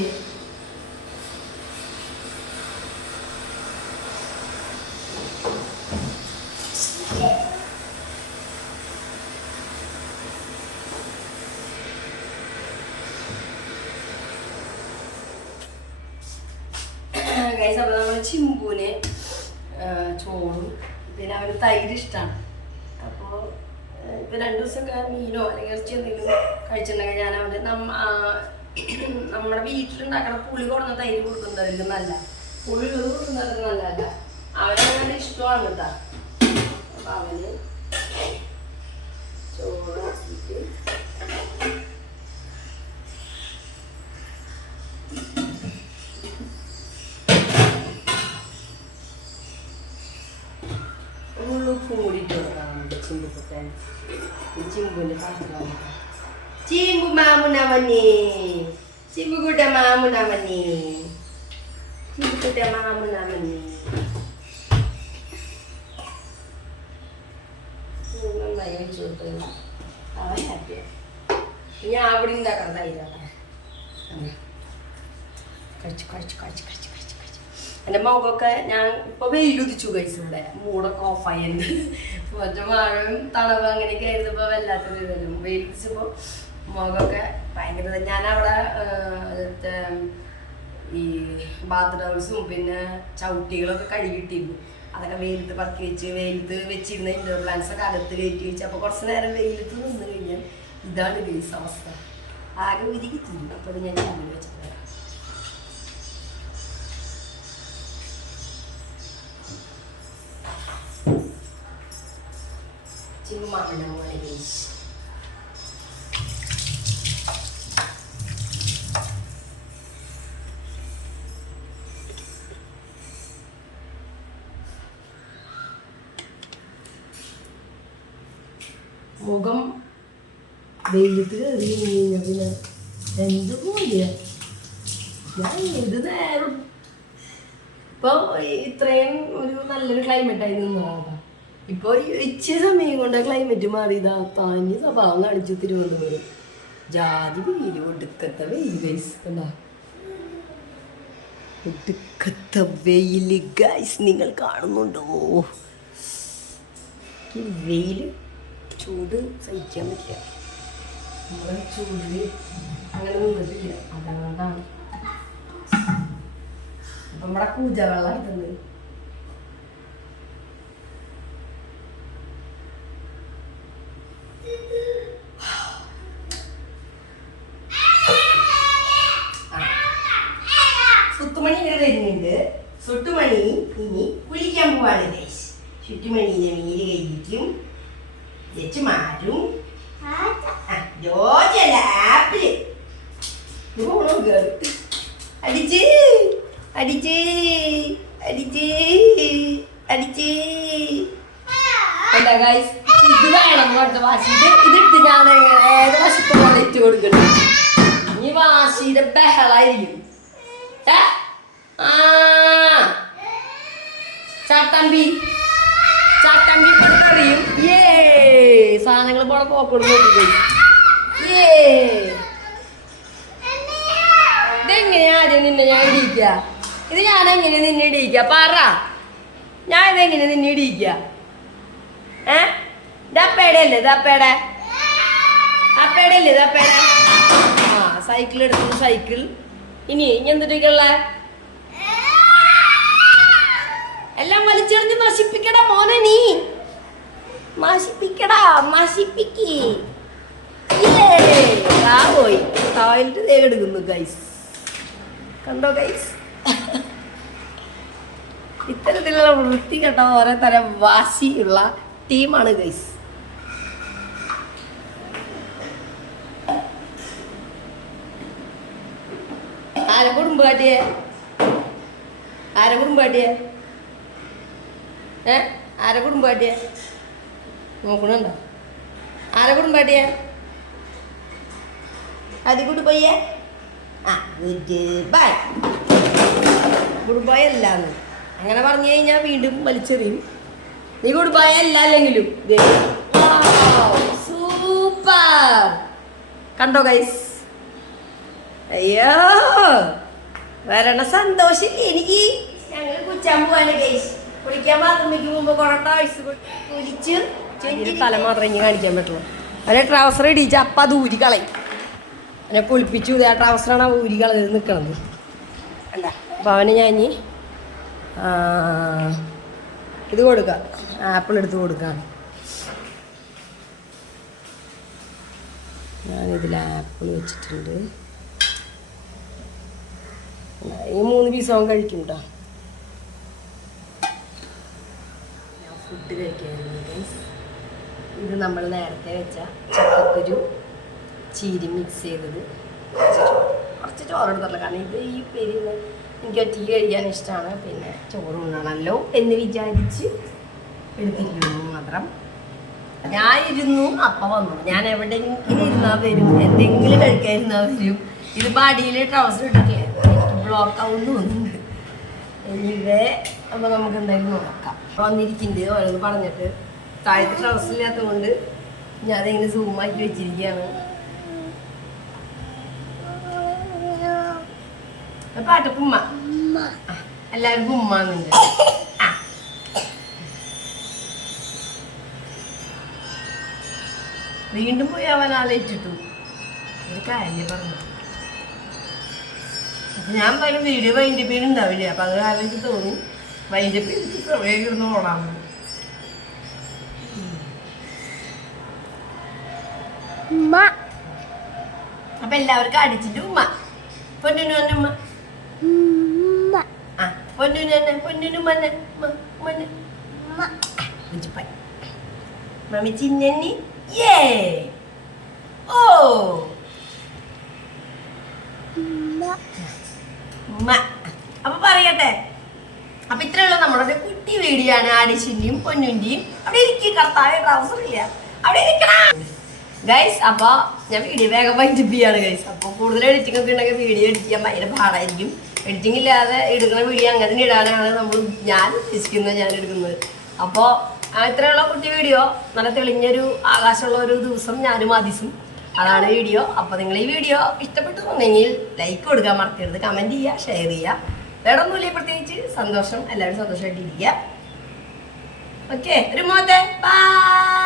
ഗൈസ്. അപ്പോൾ നമ്മൾ ചിമ്പുവിന് ചോറും പിന്നെ അവന് തൈര് ഇഷ്ടമാണ്. അപ്പോൾ ഇപ്പോൾ 2 ദിവസമൊക്കെ മീനോ അല്ലെങ്കിൽ ഇറച്ചി എന്തെങ്കിലും കഴിച്ചിട്ടുണ്ടെങ്കിൽ ഞാൻ അവന് നമ്മുടെ വീട്ടിലുണ്ടാക്കണ പുളി കൊടുന്ന തൈര് കൊടുക്കുന്നതായിരിക്കും നല്ല. പുളി കൊടുക്കുന്നത് നല്ലതല്ല. അവനങ്ങനെ ഇഷ്ടമാണ് കേട്ടോ. അപ്പം അവന് ചോറ് ആക്കിയിട്ട് കൂടിയിട്ട് ചിമ്പുക്കുട്ടൻ ചിമ്പുവിൻ്റെ പാത്രം ചിമ്പു മാമുനവനെ ചിമ്പുക്കുട്ട മാമുനവനെ ചിമ്പുക്കുട്ട മാമുനവനെ നന്നായി വെച്ച് കൊടുത്തു. അവൻ ഹാപ്പിയാണ്. ഞാൻ അവിടെ ഉണ്ടാക്കാൻ തൈരാണ് കഴിച്ചു കഴിച്ചു കഴിച്ചു കഴിച്ചു കഴിച്ചു കഴിച്ചു. എൻ്റെ മുഖമൊക്കെ ഞാൻ ഇപ്പോൾ വെയിലുദിച്ചു കഴിച്ചു. ഇവിടെ മൂടൊക്കെ ഓഫായിട്ടുണ്ട്. കുറച്ച് മഴയും തണവ് അങ്ങനെയൊക്കെ ആയിരുന്നു. ഇപ്പോൾ വല്ലാത്തൊരു ഇതല്ലോ വെയിലുദിച്ചപ്പോൾ മുഖമൊക്കെ ഭയങ്കര. ഞാനവിടെ ഈ ബാത്ത് ടവൽസും പിന്നെ ചവിട്ടികളൊക്കെ കഴുകിയിട്ടിരുന്നു. അതൊക്കെ വെയിലത്ത് പറക്കി വെച്ച് വെയിലത്ത് വെച്ചിരുന്ന ഇൻഡോർ പ്ലാന്റ്സ് ഒക്കെ അകത്ത് കയറ്റി വെച്ച്. അപ്പോൾ കുറച്ച് നേരം വെയിലത്ത് നിന്ന് കഴിഞ്ഞാൽ ഇതാണ് ഗൈസ് അവസ്ഥ. ആകെ ഉരുകിത്തിരുന്നു. അപ്പോൾ ഞാൻ ചൂടിൽ വെച്ചിട്ട് ചിമ്മാണ ഗൈസ്. മുഖം വെയിലത്ത് കയറി കഴിഞ്ഞാൽ പിന്നെ എന്തുപോലെ ഞാൻ ഏത് നേരം ഇപ്പോൾ ഇത്രയും ഒരു നല്ലൊരു ക്ലൈമറ്റായി നിന്നതാണ്. ഇപ്പോൾ ഇച്ചിരി സമയം കൊണ്ട് ക്ലൈമറ്റ് മാറിയതാ. താഞ്ഞ് സ്വഭാവം കാണിച്ചു തിരുവനന്തപുരം. ജാതി വെയിൽ, ഒടുക്കത്തെ വെയിൽ ഗൈസ്. കണ്ടാ ഒടുക്കത്തെ വെയിൽ ഗൈസ്. നിങ്ങൾ കാണുന്നുണ്ടോ ഈ വെയിൽ? ചൂട് സഹിക്കാൻ പറ്റില്ല. നമ്മളെ ചൂടിൽ അങ്ങനെ നിന്നിട്ടില്ല. അതുകൊണ്ടാണ് അപ്പം നമ്മുടെ പൂജ വെള്ളം ഇതുണ്ട്. സുത്തുമണി ഇങ്ങനെ വരുന്നുണ്ട്. സുട്ടുമണി ഇനി കുളിക്കാൻ പോവാണ് ഗൈസ്. ചുറ്റുമണീനെ മീര് കഴിക്കും വെച്ച് മാറ്റും. ആപ്പിള് അടിച്ച് അടിച്ച് അടിച്ച് അടിച്ച് എന്താ ഗൈസ്. ഇത് വേണം അടുത്ത വാശി. ഇതിട്ട് ഞാൻ ഏത് വശത്തോടെ ഇട്ട് കൊടുക്കണം. ഈ വാശിയുടെ ബഹളായിരിക്കും. ചട്ടമ്പി ചട്ടമ്പി അറിയും. സാധനങ്ങൾ പോണ പോക്കോട് നോക്കി. ഇതെങ്ങനെയാ ആദ്യം നിന്നെ ഞാൻ ഇടിക്ക? ഇത് ഞാൻ എങ്ങനെ നിന്നെ ഇടിക്ക? പറ, ഞാൻ ഇതെങ്ങനെ നിന്നെ ഇടിക്ക? ദപ്പേടെ അല്ലേ? ദപ്പേടെ അപ്പേടെ അല്ലേ? ദപ്പേടെ. ആ സൈക്കിൾ എടുത്തു. സൈക്കിൾ ഇനി എന്തിട്ടൊക്കെയുള്ള എല്ലാം വലിച്ചെറിഞ്ഞ് നശിപ്പിക്കടാ മോനെ. നീ നശിപ്പിക്കടാ, നശിപ്പിക്ക്. പോയി ടോയ്ലറ്റ് തേക്കെടുക്കുന്നു ഗൈസ്. കണ്ടോ ഗൈസ്? ഇത്തരത്തിലുള്ള വൃത്തി കേട്ട ഓരോ തരം വാശിയുള്ള ടീമാണ് ഗൈസ്. ആരെ കുടുംബ കാട്ടിയേ? ആരെ കുടുംബ കാട്ടിയേ? ആരെ കുടുംബ കാട്ടിയേ? നോക്കണുണ്ടോ? ആരെ കുടുംബ കാട്ടിയേ? അത് ഗുഡ് ബോയേ. Good bye. ഗുഡ് ബോയ് അല്ലാന്ന് അങ്ങനെ പറഞ്ഞു കഴിഞ്ഞാൽ വീണ്ടും വലിച്ചെറിയും. നീ ഗുഡ് ബോയ് അല്ല അല്ലെങ്കിലും. സൂപ്പർ. കണ്ടോ ഗൈസ്? അയ്യോ വരണ സന്തോഷില്ലേ എനിക്ക്. ഞങ്ങൾ കുച്ചാൻ പോവാണ് ഗൈസ്. കുളിക്കാൻ ബാത്റൂമിലേക്ക് പോകുമ്പോ കുറെ ടോയ്സ് കുളിച്ച് തല മാത്രമേ ഇനി കാണിക്കാൻ പറ്റുള്ളൂ. അവനെ ട്രൗസർ ഇടിച്ച് അപ്പം അത് ഊരി കളയും. അവനെ കുളിപ്പിച്ചു. ആ ട്രൗസറാണ് ആ ഊരി കളഞ്ഞത് നിൽക്കണത് അല്ല. അപ്പം അവന് ഞാൻ ഇനി ഇത് കൊടുക്കാം, ആപ്പിൾ എടുത്ത് കൊടുക്കാം. ഞാനിതിൽ ആപ്പിൾ വെച്ചിട്ടുണ്ട്. ഈ 3 പീസ് അവൻ കഴിക്കും കേട്ടോ. ഞാൻ ഫുഡ് കഴിക്കായിരുന്നു ഗൈസ്. ഇത് നമ്മൾ നേരത്തെ വെച്ച ചക്കക്കുരു ചീരി മിക്സ് ചെയ്തത് കുറച്ച് ചോറ് എടുത്തുള്ള. കാരണം ഇത് ഈ പെരിന്ന് എനിക്ക് ഒറ്റയ്ക്ക് കഴിക്കാൻ ഇഷ്ടമാണ്. പിന്നെ ചോറ് ഉണ്ണണമല്ലോ എന്ന് വിചാരിച്ച് എടുത്തിരിക്കുന്നു മാത്രം. ഞാൻ ഇരുന്നു അപ്പം വന്നു. ഞാൻ എവിടെയെങ്കിലും ഇരുന്നാൽ വരും, എന്തെങ്കിലും കഴിക്കാതിരുന്നാൽ വരും. ഇതിപ്പോൾ അടിയിൽ ട്രൗസർ ഇട്ടിട്ടില്ലേ, ബ്ലോക്ക് ആവുന്നു തോന്നുന്നുണ്ട്. ഇനിവേ അപ്പോൾ നമുക്ക് എന്തായാലും നോക്കാം. വന്നിരിക്കുന്നുണ്ട് ഓരോന്ന് പറഞ്ഞിട്ട്. താഴത്തെ ട്രൗസർ ഇല്ലാത്തത് കൊണ്ട് ഞാൻ അതിങ്ങനെ സൂമാക്കി വെച്ചിരിക്കുകയാണ്. പാട്ടപ്പ് ഉമ്മ, എല്ലാവർക്കും ഉമ്മാന്നുണ്ട്. വീണ്ടും പോയി അവൻ ആലോചിച്ചിട്ടു ഒരു കാര്യം പറഞ്ഞു. ഞാൻ പറയും വീഡിയോ വൈൻ്റെ പേര് ഉണ്ടാവില്ലേ, അപ്പം അത് കാരണം എനിക്ക് തോന്നി വൈൻ്റെ പേര് സമയം ഇരുന്ന് ഓടാമെന്ന്. അപ്പൊ എല്ലാവർക്കും അടിച്ചിട്ട് ഉമ്മ. പൊന്നിനു തന്നെ ഉമ്മ. ആ പൊന്നിനു തന്നെ, പൊന്നിനു മന്നെ മമ്മി ചിന്നി. ഓ അപ്പൊ പറയട്ടെ. അപ്പൊ ഇത്രയുള്ള നമ്മുടെ കുട്ടി വീഡിയോ ആണ്. ആടിച്ചിന്റെയും പൊന്നിന്റെയും. അവിടെ ഇരിക്കും കർത്താവ്, ട്രൗസർ ഇല്ല അവിടെ ഇരിക്കണം ഗൈസ്. അപ്പൊ ഞാൻ വീഡിയോ വേഗം വൈൻഡപ്പ് ചെയ്യാണ് ഗൈസ്. അപ്പൊ കൂടുതൽ എഡിറ്റിംഗ് ഒക്കെ ഉണ്ടെങ്കിൽ വീഡിയോ എഡിറ്റ് ചെയ്യാൻ ഭയങ്കര പാടായിരിക്കും. എഡിറ്റിംഗ് ഇല്ലാതെ എടുക്കുന്ന വീഡിയോ അങ്ങനെ തന്നെ ഇടാനാണ് ഞാൻ ഉദ്ദേശിക്കുന്നത്, ഞാൻ എടുക്കുന്നത്. അപ്പോൾ ഇത്രയുള്ള കുട്ടി വീഡിയോ, നല്ല തെളിഞ്ഞൊരു ആകാശമുള്ള ഒരു ദിവസം ഞാനും ആദിസും, അതാണ് വീഡിയോ. അപ്പോൾ നിങ്ങൾ ഈ വീഡിയോ ഇഷ്ടപ്പെട്ടുണ്ടെങ്കിൽ ലൈക്ക് കൊടുക്കാൻ മറക്കരുത്, കമൻറ്റ് ചെയ്യുക, ഷെയർ ചെയ്യുക. വേറെ ഒന്നുമില്ല, പ്രത്യേകിച്ച് സന്തോഷം. എല്ലാവരും സന്തോഷമായിട്ടിരിക്കുക. ഓക്കെ, ഒരു മോത്തെ ബൈ.